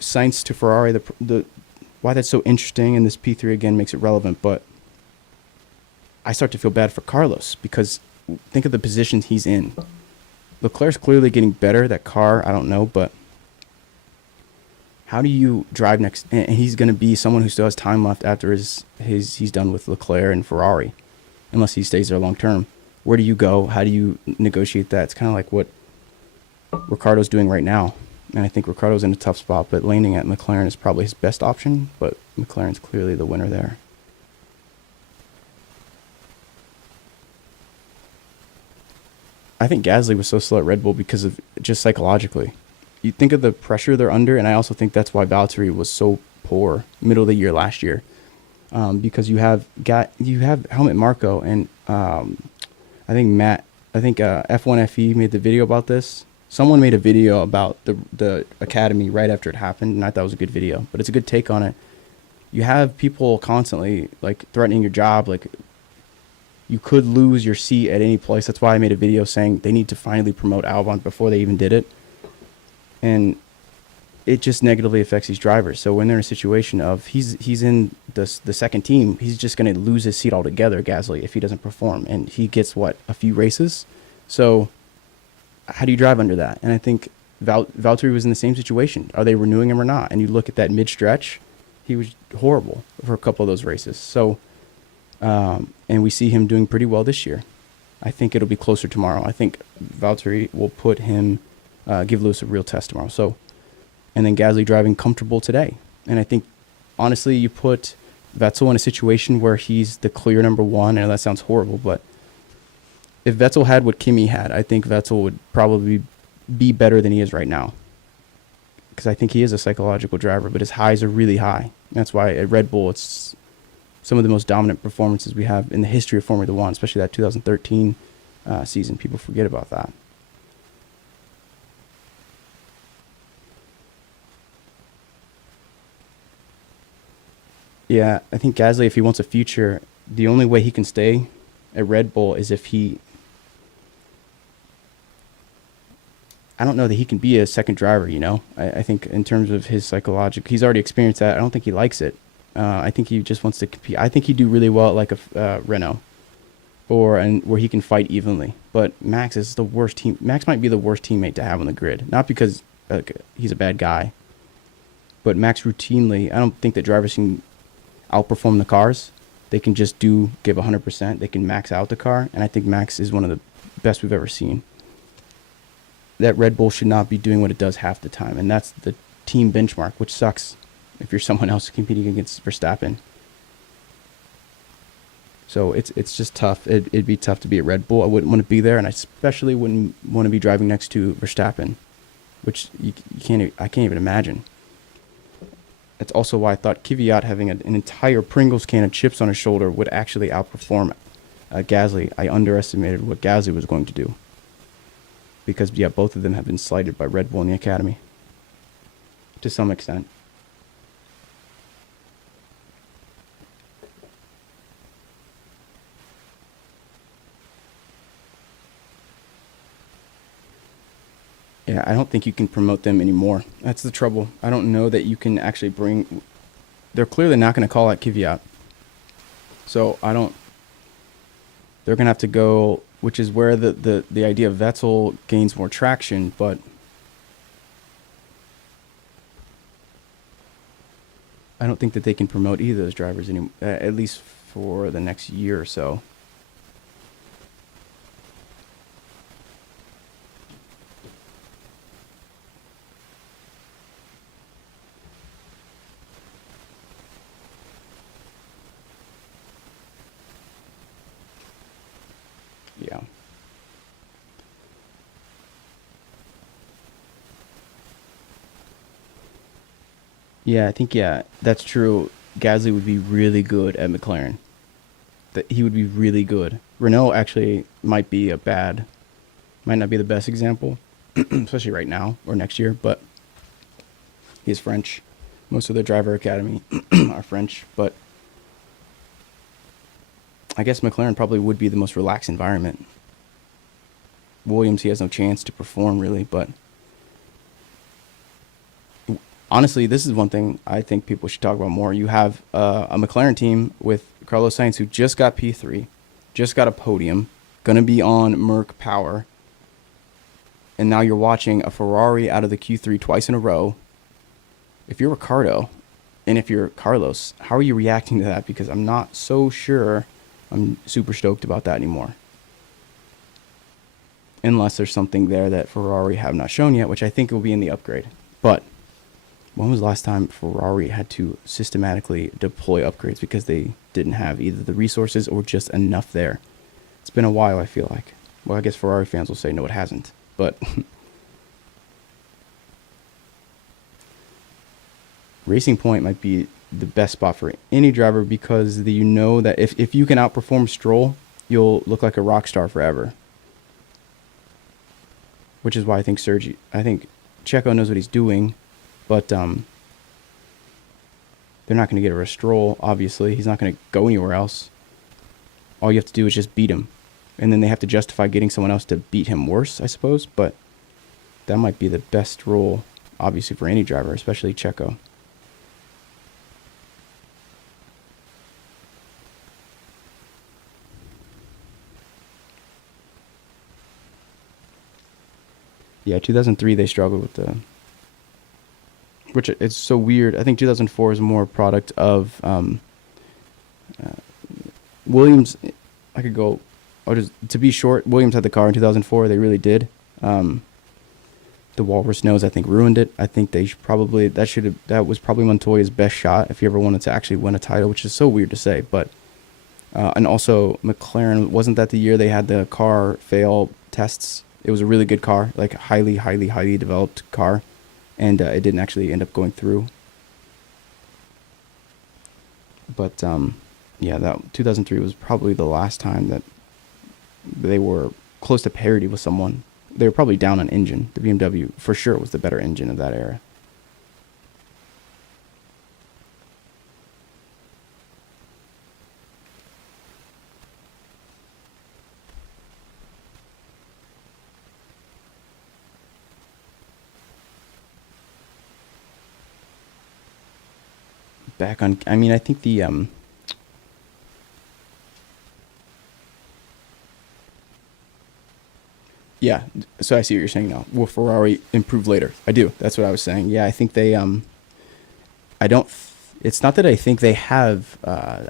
science to Ferrari. The why that's so interesting, and this P3 again makes it relevant. But I start to feel bad for Carlos because think of the positions he's in. Leclerc's clearly getting better. That car, I don't know, but how do you drive next? And he's going to be someone who still has time left after he's done with Leclerc and Ferrari, unless he stays there long term. Where do you go? How do you negotiate that? It's kind of like what Ricciardo's doing right now. And I think Ricciardo's in a tough spot, but landing at McLaren is probably his best option, but McLaren's clearly the winner there. I think Gasly was so slow at Red Bull because of just psychologically. You think of the pressure they're under, and I also think that's why Valtteri was so poor middle of the year last year, because you have Helmut Marko and I think F1 FE made the video about this. Someone made a video about the academy right after it happened, and I thought it was a good video, but it's a good take on it. You have people constantly like threatening your job, like you could lose your seat at any place. That's why I made a video saying they need to finally promote Albon before they even did it. And it just negatively affects these drivers. So when they're in a situation of he's in the second team, he's just going to lose his seat altogether, Gasly, if he doesn't perform. And he gets, a few races? So how do you drive under that? And I think Valtteri was in the same situation. Are they renewing him or not? And you look at that mid-stretch, he was horrible for a couple of those races. So, and we see him doing pretty well this year. I think it'll be closer tomorrow. I think Valtteri will put him, give Lewis a real test tomorrow. So, and then Gasly driving comfortable today. And I think, honestly, you put Vettel in a situation where he's the clear number one. And that sounds horrible, but if Vettel had what Kimi had, I think Vettel would probably be better than he is right now. Because I think he is a psychological driver, but his highs are really high. That's why at Red Bull, it's some of the most dominant performances we have in the history of Formula One, especially that 2013 season. People forget about that. Yeah, I think Gasly, if he wants a future, the only way he can stay at Red Bull is if I don't know that he can be a second driver, you know? I think in terms of his psychological, he's already experienced that. I don't think he likes it. I think he just wants to compete. I think he'd do really well at like a Renault and where he can fight evenly. But Max is the worst team. Max might be the worst teammate to have on the grid. Not because he's a bad guy, but Max routinely, I don't think that drivers can outperform the cars. They can just give 100%. They can max out the car, and I think Max is one of the best we've ever seen. That Red Bull should not be doing what it does half the time, and that's the team benchmark, which sucks if you're someone else competing against Verstappen. So it's just tough. It'd be tough to be at Red Bull. I wouldn't want to be there, and I especially wouldn't want to be driving next to Verstappen, which I can't even imagine. That's also why I thought Kvyat having an entire Pringles can of chips on his shoulder would actually outperform Gasly. I underestimated what Gasly was going to do. Because, yeah, both of them have been slighted by Red Bull in the academy. To some extent. Yeah, I don't think you can promote them anymore. That's the trouble. I don't know that you can actually bring... They're clearly not going to call out Kvyat. So, they're going to have to go... Which is where the idea of Vettel gains more traction, but... I don't think that they can promote either of those drivers anymore, at least for the next year or so. Yeah, I think yeah, that's true. Gasly would be really good at McLaren. That he would be really good. Renault actually might not be the best example, especially right now or next year. But he's French. Most of the driver academy are French, but I guess McLaren probably would be the most relaxed environment. Williams, he has no chance to perform really, but honestly, this is one thing I think people should talk about more. You have a McLaren team with Carlos Sainz, who just got P3, just got a podium, gonna be on Merc Power, and now you're watching a Ferrari out of the Q3 twice in a row. If you're Ricardo, and if you're Carlos, how are you reacting to that? Because I'm not so sure I'm super stoked about that anymore. Unless there's something there that Ferrari have not shown yet, which I think will be in the upgrade. But when was the last time Ferrari had to systematically deploy upgrades because they didn't have either the resources or just enough there? It's been a while, I feel like. Well, I guess Ferrari fans will say no, it hasn't. But Racing Point might be the best spot for any driver because you know that if you can outperform Stroll, you'll look like a rock star forever. Which is why I think Checo knows what he's doing, but they're not going to get a Stroll, obviously. He's not going to go anywhere else. All you have to do is just beat him. And then they have to justify getting someone else to beat him worse, I suppose. But that might be the best role, obviously, for any driver, especially Checo. Yeah, 2003 they struggled with which it's so weird. I think 2004 is more a product of uh, Williams. I could go. To be short, Williams had the car in 2004. They really did. The Walrus nose, I think, ruined it. I think they that was probably Montoya's best shot if he ever wanted to actually win a title, which is so weird to say. But and also McLaren, wasn't that the year they had the car fail tests? It was a really good car, like highly, highly, highly developed car, and it didn't actually end up going through. But yeah, that 2003 was probably the last time that they were close to parity with someone. They were probably down on engine. The BMW for sure was the better engine of that era. I mean, I think yeah, so I see what you're saying now. Will Ferrari improve later? I do. That's what I was saying. Yeah, I think I don't. It's not that I think they have.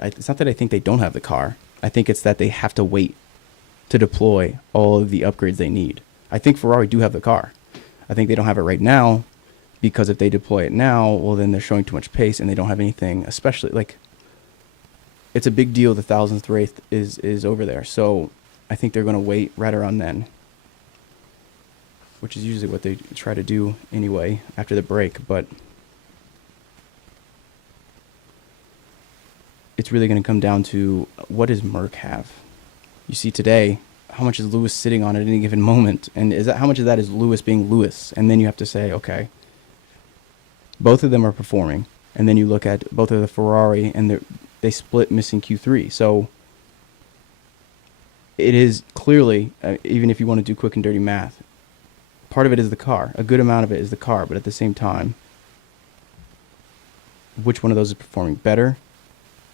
It's not that I think they don't have the car. I think it's that they have to wait to deploy all of the upgrades they need. I think Ferrari do have the car. I think they don't have it right now because if they deploy it now, well, then they're showing too much pace and they don't have anything. Especially like, it's a big deal. The thousandth race is over there, so I think they're going to wait right around then, which is usually what they try to do anyway after the break. But it's really going to come down to what does Merc have. You see today, how much is Lewis sitting on at any given moment, and how much of that is Lewis being Lewis? And then you have to say, okay, both of them are performing, and then you look at both of the Ferrari, and they split missing Q3. So it is clearly, even if you want to do quick and dirty math, part of it is the car. A good amount of it is the car, but at the same time, which one of those is performing better?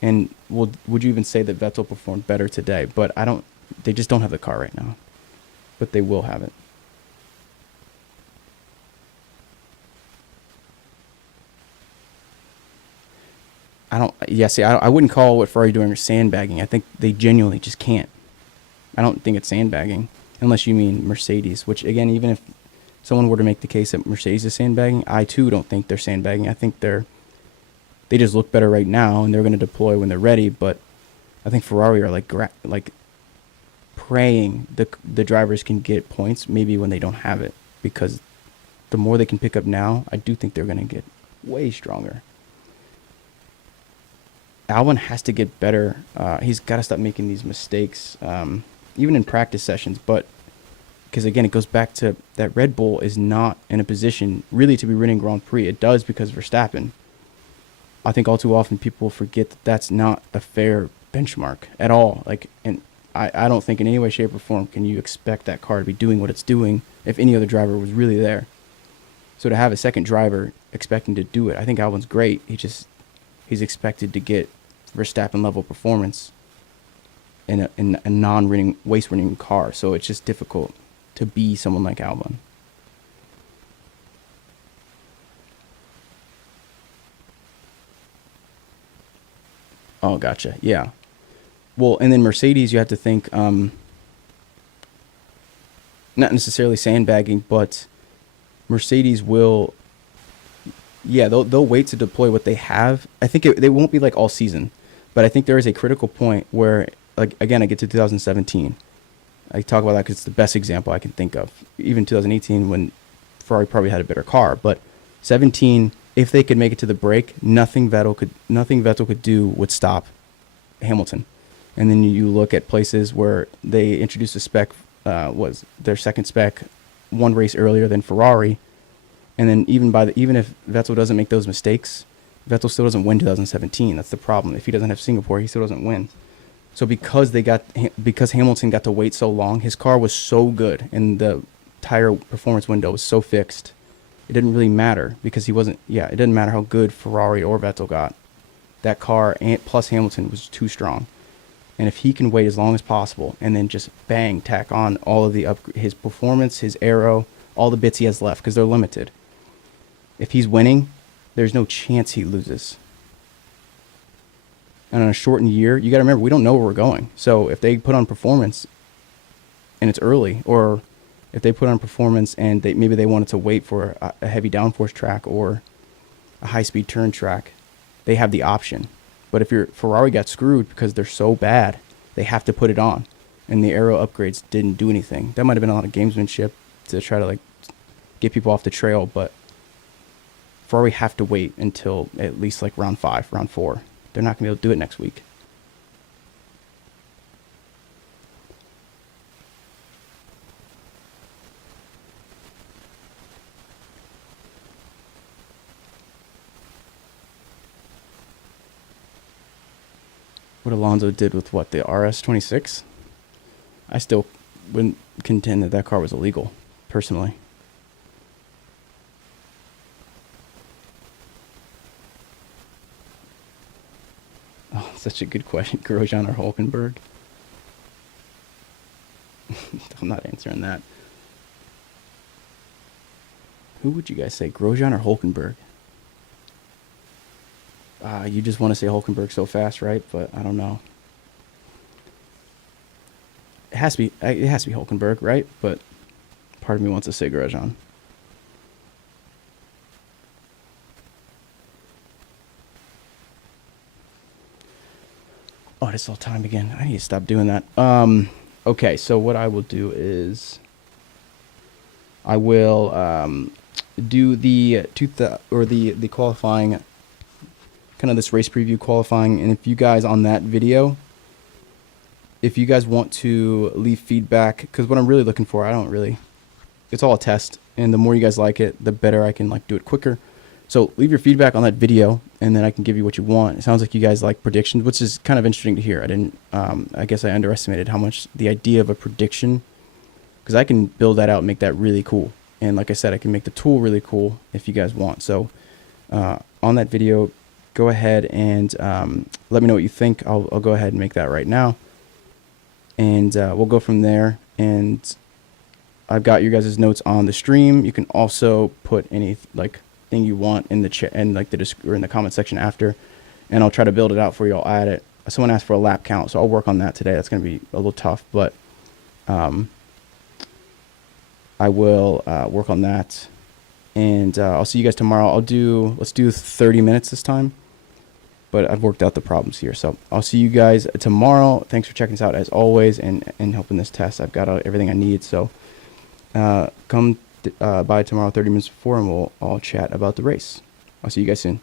And would you even say that Vettel performed better today? But I don't. They just don't have the car right now, but they will have it. I don't. Yeah, see, I wouldn't call what Ferrari doing sandbagging. I think they genuinely just can't. I don't think it's sandbagging, unless you mean Mercedes. Which again, even if someone were to make the case that Mercedes is sandbagging, I too don't think they're sandbagging. I think they just look better right now, and they're going to deploy when they're ready. But I think Ferrari are like praying the drivers can get points maybe when they don't have it, because the more they can pick up now, I do think they're going to get way stronger. Albon has to get better. He's got to stop making these mistakes, even in practice sessions. But because again, it goes back to that Red Bull is not in a position really to be winning Grand Prix. It does because Verstappen. I think all too often people forget that that's not a fair benchmark at all. Like, and I don't think in any way, shape, or form can you expect that car to be doing what it's doing if any other driver was really there. So to have a second driver expecting to do it, I think Albon's great. He's expected to get Verstappen level performance in a non-winning, race-winning car. So it's just difficult to be someone like Albon. Oh, gotcha. Yeah. Well, and then Mercedes, you have to think, not necessarily sandbagging, but Mercedes will, yeah, they'll wait to deploy what they have. I think they won't be like all season, but I think there is a critical point where, like, again, I get to 2017. I talk about that because it's the best example I can think of. Even 2018 when Ferrari probably had a better car, but 17, if they could make it to the break, nothing Vettel could do would stop Hamilton. And then you look at places where they introduced a spec, was their second spec, one race earlier than Ferrari, and then even if Vettel doesn't make those mistakes, Vettel still doesn't win 2017. That's the problem. If he doesn't have Singapore, he still doesn't win. So because Hamilton got to wait so long, his car was so good, and the tire performance window was so fixed, it didn't really matter because he wasn't. Yeah, it didn't matter how good Ferrari or Vettel got. That car plus Hamilton was too strong. And if he can wait as long as possible and then just bang, tack on all of his performance, his aero, all the bits he has left, because they're limited. If he's winning, there's no chance he loses. And on a shortened year, you got to remember, we don't know where we're going. So if they put on performance and it's early, or if they put on performance and maybe they wanted to wait for a heavy downforce track or a high-speed turn track, they have the option. But if Ferrari got screwed because they're so bad, they have to put it on. And the aero upgrades didn't do anything. That might have been a lot of gamesmanship to try to get people off the trail, but Ferrari have to wait until at least round 5, round 4. They're not going to be able to do it next week. What Alonso did with the RS26, I still wouldn't contend that car was illegal, personally. Oh, such a good question. Grosjean or Hulkenberg? I'm not answering that. Who would you guys say, Grosjean or Hulkenberg? You just want to say Hulkenberg so fast, right? But I don't know. It has to be Hulkenberg, right? But part of me wants to say Grosjean. Oh, it's all time again. I need to stop doing that. Okay, so what I will do is I will do the qualifying, kind of this race preview qualifying, and if you guys on that video, if you guys want to leave feedback, because what I'm really looking for, it's all a test, and the more you guys like it, the better I can do it quicker. So leave your feedback on that video, and then I can give you what you want. It sounds like you guys like predictions, which is kind of interesting to hear. I guess I underestimated how much the idea of a prediction, because I can build that out and make that really cool. And like I said, I can make the tool really cool if you guys want. So on that video, go ahead and let me know what you think. I'll go ahead and make that right now. And we'll go from there. And I've got your guys' notes on the stream. You can also put any thing you want in the chat and or in the comment section after, and I'll try to build it out for you. I'll add it. Someone asked for a lap count, so I'll work on that today. That's going to be a little tough, but I will work on that, and I'll see you guys tomorrow. Let's do 30 minutes this time, but I've worked out the problems here. So I'll see you guys tomorrow. Thanks for checking us out as always and helping this test. I've got everything I need. So come by tomorrow 30 minutes before, and we'll all chat about the race. I'll see you guys soon.